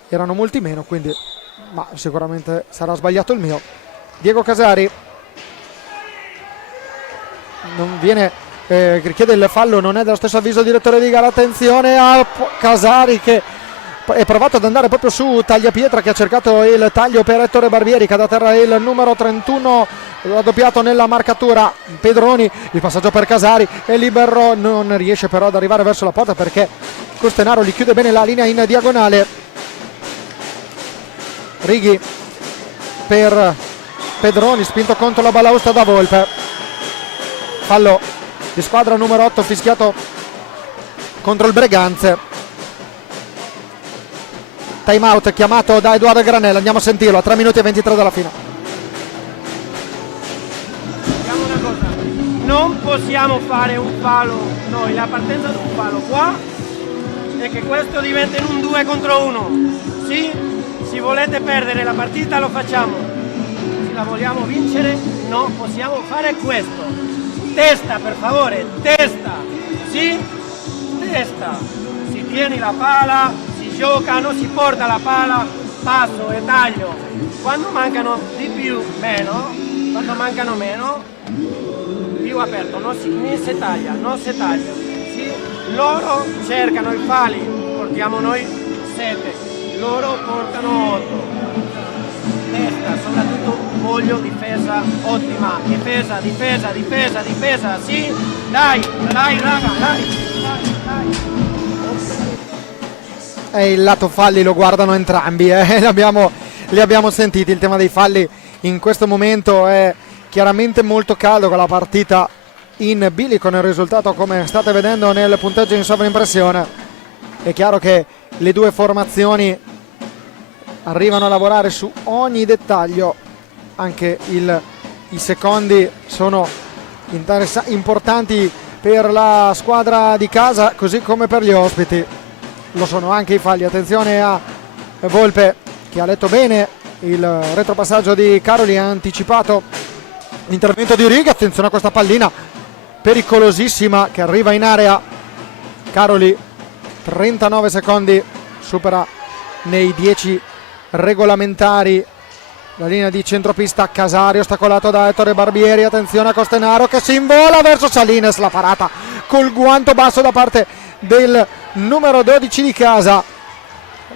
erano molti meno, quindi ma sicuramente sarà sbagliato il mio. Diego Casari non viene, chiede il fallo, non è dello stesso avviso direttore di gara. Attenzione a Casari che è provato ad andare proprio su Tagliapietra che ha cercato il taglio per Ettore Barbieri, cade a terra il numero 31 raddoppiato nella marcatura. Pedroni, il passaggio per Casari, è libero, non riesce però ad arrivare verso la porta perché Costenaro gli chiude bene la linea in diagonale. Righi per Pedroni, spinto contro la balaustra da Volpe. Fallo di squadra numero 8 fischiato contro il Breganze. Time out chiamato da Edoardo Granella, andiamo a sentirlo a 3 minuti e 23 dalla fine. Diciamo una cosa, non possiamo fare un palo noi, la partenza di un palo qua e che questo diventa in un 2 contro 1. Sì, se volete perdere la partita lo facciamo, se la vogliamo vincere non possiamo fare questo. Testa per favore, testa, sì? testa, si tiene la pala, si gioca, non si porta la pala, passo e taglio. Quando mancano di più, meno, quando mancano meno, più aperto, non si taglia, non si taglia. Loro cercano i pali, portiamo noi 7, loro portano 8. Testa, soprattutto voglio difesa ottima, difesa, sì, dai raga, dai. E il lato falli lo guardano entrambi, li abbiamo sentiti. Il tema dei falli in questo momento è chiaramente molto caldo, con la partita in bilico nel risultato, come state vedendo nel punteggio in sovraimpressione. È chiaro che le due formazioni arrivano a lavorare su ogni dettaglio, anche i secondi sono importanti per la squadra di casa, così come per gli ospiti. Lo sono anche i falli. Attenzione a Volpe, che ha letto bene il retropassaggio di Caroli, ha anticipato l'intervento di Righi. Attenzione a questa pallina pericolosissima che arriva in area. Caroli, 39 secondi, supera nei 10 regolamentari la linea di centropista. Casari ostacolato da Ettore Barbieri. Attenzione a Costenaro che si invola verso Salines, la parata col guanto basso da parte del numero 12 di casa.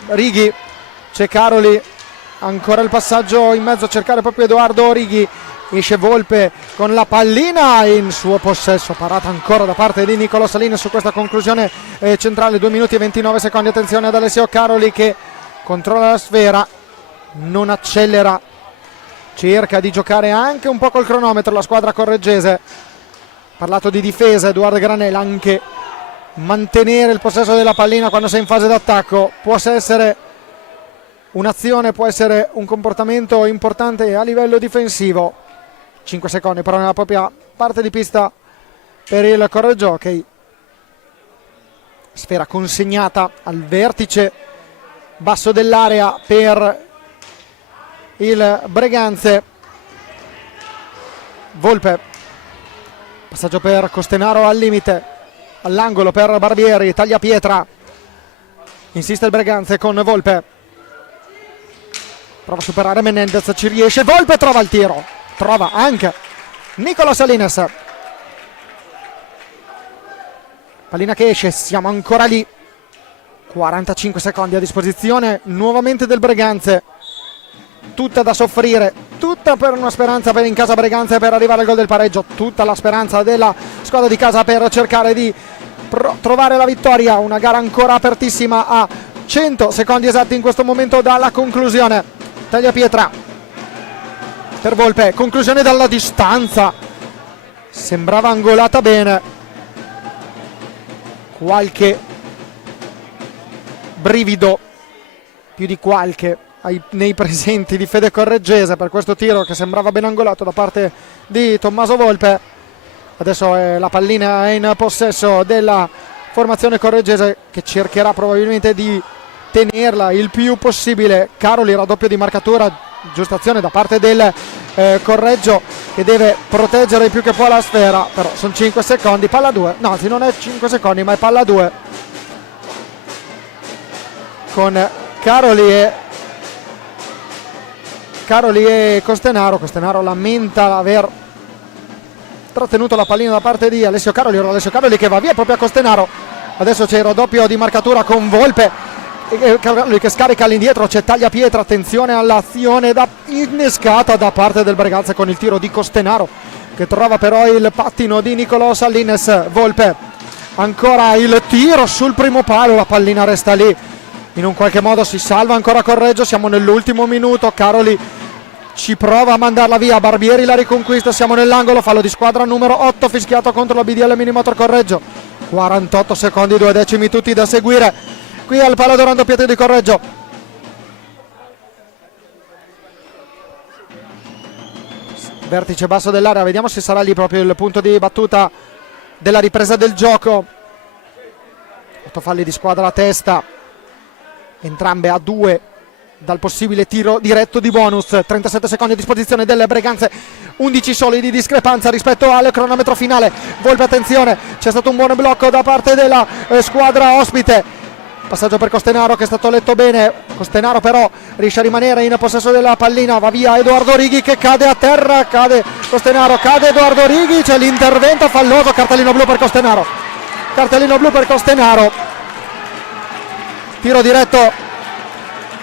Righi, c'è Caroli, ancora il passaggio in mezzo a cercare proprio Edoardo Righi. Esce Volpe con la pallina in suo possesso, parata ancora da parte di Nicolò Salines su questa conclusione centrale. 2 minuti e 29 secondi. Attenzione ad Alessio Caroli che controlla la sfera, non accelera, cerca di giocare anche un po' col cronometro la squadra correggese. Parlato di difesa, Edoardo Granella, anche mantenere il possesso della pallina quando sei in fase d'attacco può essere un'azione, può essere un comportamento importante a livello difensivo. 5 secondi però nella propria parte di pista per il Correggio Hockey. Sfera consegnata al vertice basso dell'area per il Breganze. Volpe, passaggio per Costenaro al limite, all'angolo per Barbieri, taglia pietra, insiste il Breganze con Volpe, prova a superare Menendez, ci riesce, Volpe trova il tiro, trova anche Nicolò Salines, pallina che esce, siamo ancora lì, 45 secondi a disposizione nuovamente del Breganze, tutta da soffrire, tutta per una speranza per in casa Breganze per arrivare al gol del pareggio, tutta la speranza della squadra di casa per cercare di trovare la vittoria. Una gara ancora apertissima a 100 secondi esatti in questo momento dalla conclusione. Taglia pietra per Volpe, conclusione dalla distanza, sembrava angolata bene, qualche brivido, più di qualche, nei presenti di Fede Correggese per questo tiro che sembrava ben angolato da parte di Tommaso Volpe. Adesso la pallina è in possesso della formazione correggese che cercherà probabilmente di tenerla il più possibile. Caroli, raddoppio di marcatura, giusta azione da parte del Correggio che deve proteggere il più che può la sfera, però sono 5 secondi, palla 2, no, anzi non è 5 secondi ma è palla 2 con Caroli e Costenaro. Costenaro lamenta aver trattenuto la pallina da parte di Alessio Caroli. Ora Alessio Caroli che va via proprio a Costenaro. Adesso c'è il raddoppio di marcatura con Volpe, Caroli che scarica all'indietro, c'è taglia pietra, attenzione all'azione innescata da parte del Breganze con il tiro di Costenaro che trova però il pattino di Nicolò Salines. Volpe, ancora il tiro sul primo palo, la pallina resta lì, in un qualche modo si salva ancora Correggio, siamo nell'ultimo minuto, Caroli ci prova a mandarla via, Barbieri la riconquista, siamo nell'angolo, fallo di squadra numero 8 fischiato contro la BDL Minimotor Correggio. 48 secondi 2 decimi tutti da seguire qui al palo d'Orlando Pietri di Correggio. Vertice basso dell'area, vediamo se sarà lì proprio il punto di battuta della ripresa del gioco. 8 falli di squadra a testa, entrambe a 2 dal possibile tiro diretto di bonus. 37 secondi a disposizione delle Breganze, 11 soli di discrepanza rispetto al cronometro finale. Volpe, attenzione, c'è stato un buon blocco da parte della squadra ospite. Passaggio per Costenaro che è stato letto bene. Costenaro però riesce a rimanere in possesso della pallina, va via Edoardo Righi che cade a terra, cade Costenaro, cade Edoardo Righi, c'è l'intervento falloso, cartellino blu per Costenaro, cartellino blu per Costenaro, tiro diretto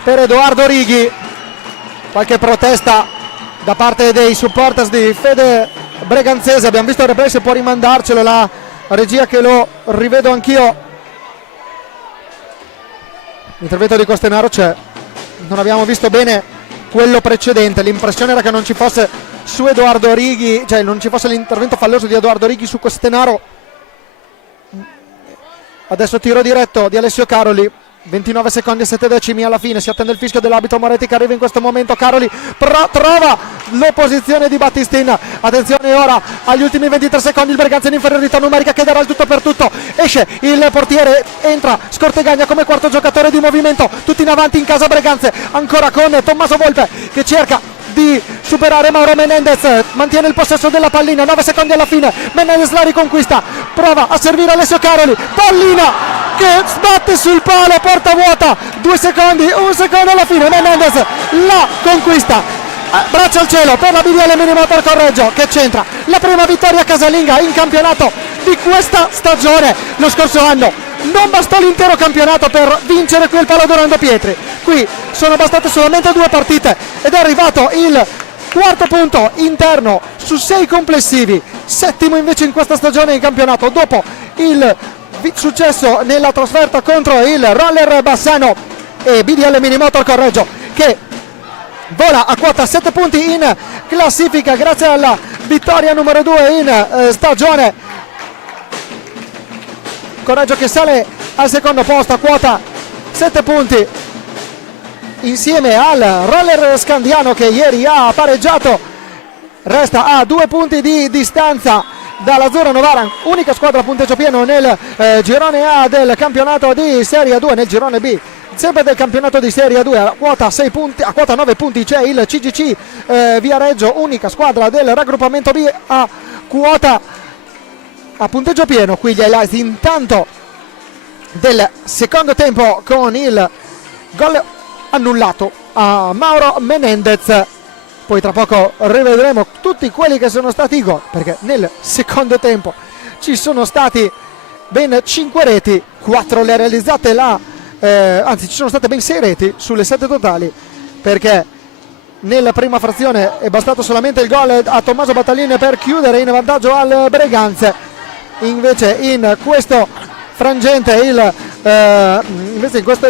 per Edoardo Righi. Qualche protesta da parte dei supporters di Fede Breganzese, abbiamo visto il replay, se può rimandarcelo la regia che lo rivedo anch'io. L'intervento di Costenaro c'è, non abbiamo visto bene quello precedente, l'impressione era che non ci fosse su Edoardo Righi, cioè non ci fosse l'intervento falloso di Edoardo Righi su Costenaro. Adesso tiro diretto di Alessio Caroli, 29 secondi e 7 decimi alla fine, si attende il fischio dell'arbitro Moretti che arriva in questo momento. Caroli trova l'opposizione di Battistin, attenzione ora agli ultimi 23 secondi, il Breganze in inferiorità numerica che darà il tutto per tutto, esce il portiere, entra Scortegagna come quarto giocatore di movimento, tutti in avanti in casa Breganze, ancora con Tommaso Volpe che cerca di superare Mauro Menendez, mantiene il possesso della pallina, 9 secondi alla fine, Menendez la riconquista, prova a servire Alessio Caroli, pallina che sbatte sul palo, porta vuota, 2 secondi, 1 secondo alla fine, Menendez la conquista, braccia al cielo per la BDL Minimotor Correggio che centra la prima vittoria casalinga in campionato di questa stagione. Lo scorso anno non bastò l'intero campionato per vincere qui il Palo Dorando Pietri, qui sono bastate solamente 2 partite ed è arrivato il quarto punto interno su 6 complessivi, settimo invece in questa stagione in campionato dopo il successo nella trasferta contro il Roller Bassano e BDL Minimotor Correggio che vola a quota 7 punti in classifica grazie alla vittoria numero 2 in stagione. Correggio che sale al secondo posto a quota 7 punti insieme al Roller Scandiano che ieri ha pareggiato, resta a 2 punti di distanza dall'Azzurro Novara, unica squadra a punteggio pieno nel girone A del campionato di Serie 2, nel girone B sempre del campionato di Serie 2 a quota 6 punti, a quota 9 punti c'è il CGC Viareggio, unica squadra del raggruppamento B a quota a punteggio pieno. Qui gli highlights intanto del secondo tempo con il gol annullato a Mauro Menendez, poi tra poco rivedremo tutti quelli che sono stati i gol perché nel secondo tempo ci sono stati ben 5 reti, 4 le realizzate anzi ci sono state ben 6 reti sulle 7 totali perché nella prima frazione è bastato solamente il gol a Tommaso Battaglini per chiudere in vantaggio al Breganze, invece in questo frangente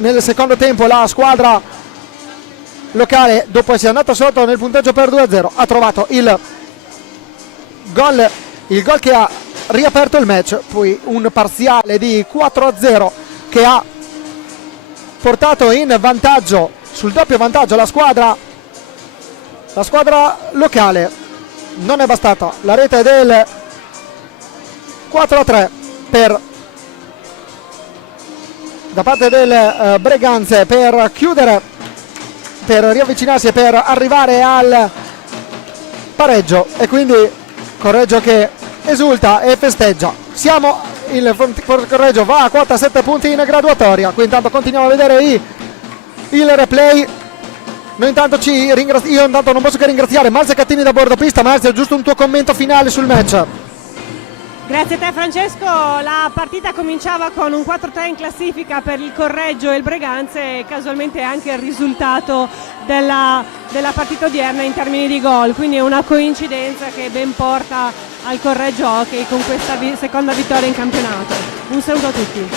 nel secondo tempo la squadra locale, dopo essere andata sotto nel punteggio per 2-0, ha trovato il gol che ha riaperto il match, poi un parziale di 4-0 che ha portato in vantaggio, sul doppio vantaggio la squadra locale. Non è bastata la rete del 4-3 da parte del Breganze per chiudere, per riavvicinarsi e per arrivare al pareggio, e quindi Correggio che esulta e festeggia. Il Correggio va a quota 7 punti in graduatoria. Qui intanto continuiamo a vedere il replay. Io intanto non posso che ringraziare Marzia Cattini da bordo pista. Marzia, giusto un tuo commento finale sul match. Grazie a te Francesco, la partita cominciava con un 4-3 in classifica per il Correggio e il Breganze e casualmente anche il risultato della partita odierna in termini di gol, quindi è una coincidenza che ben porta al Correggio Hockey con questa seconda vittoria in campionato. Un saluto a tutti.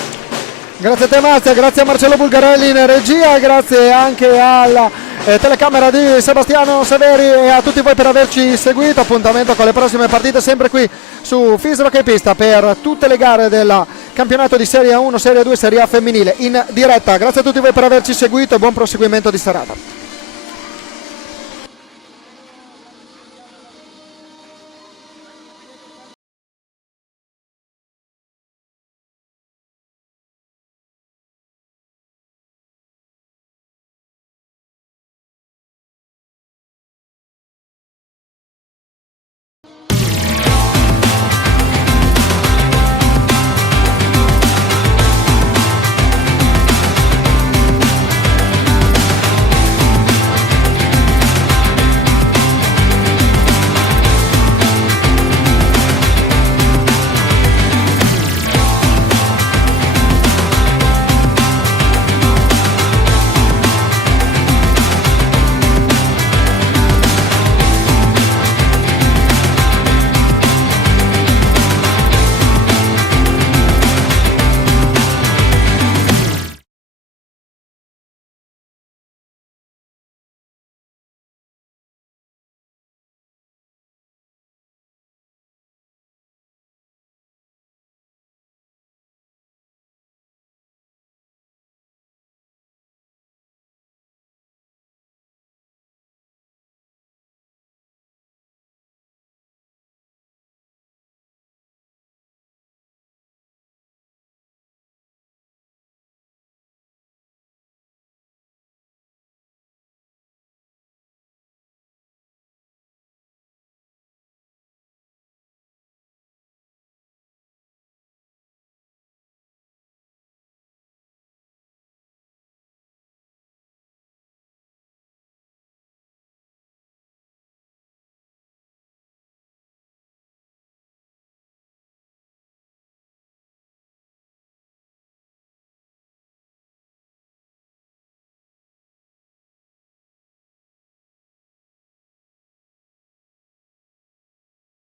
Grazie a te Marzia, grazie a Marcello Bulgarelli in regia, grazie anche alla telecamera di Sebastiano Severi e a tutti voi per averci seguito. Appuntamento con le prossime partite sempre qui su FIS Hockey Pista per tutte le gare del campionato di Serie 1, Serie 2, Serie A femminile in diretta. Grazie a tutti voi per averci seguito e buon proseguimento di serata.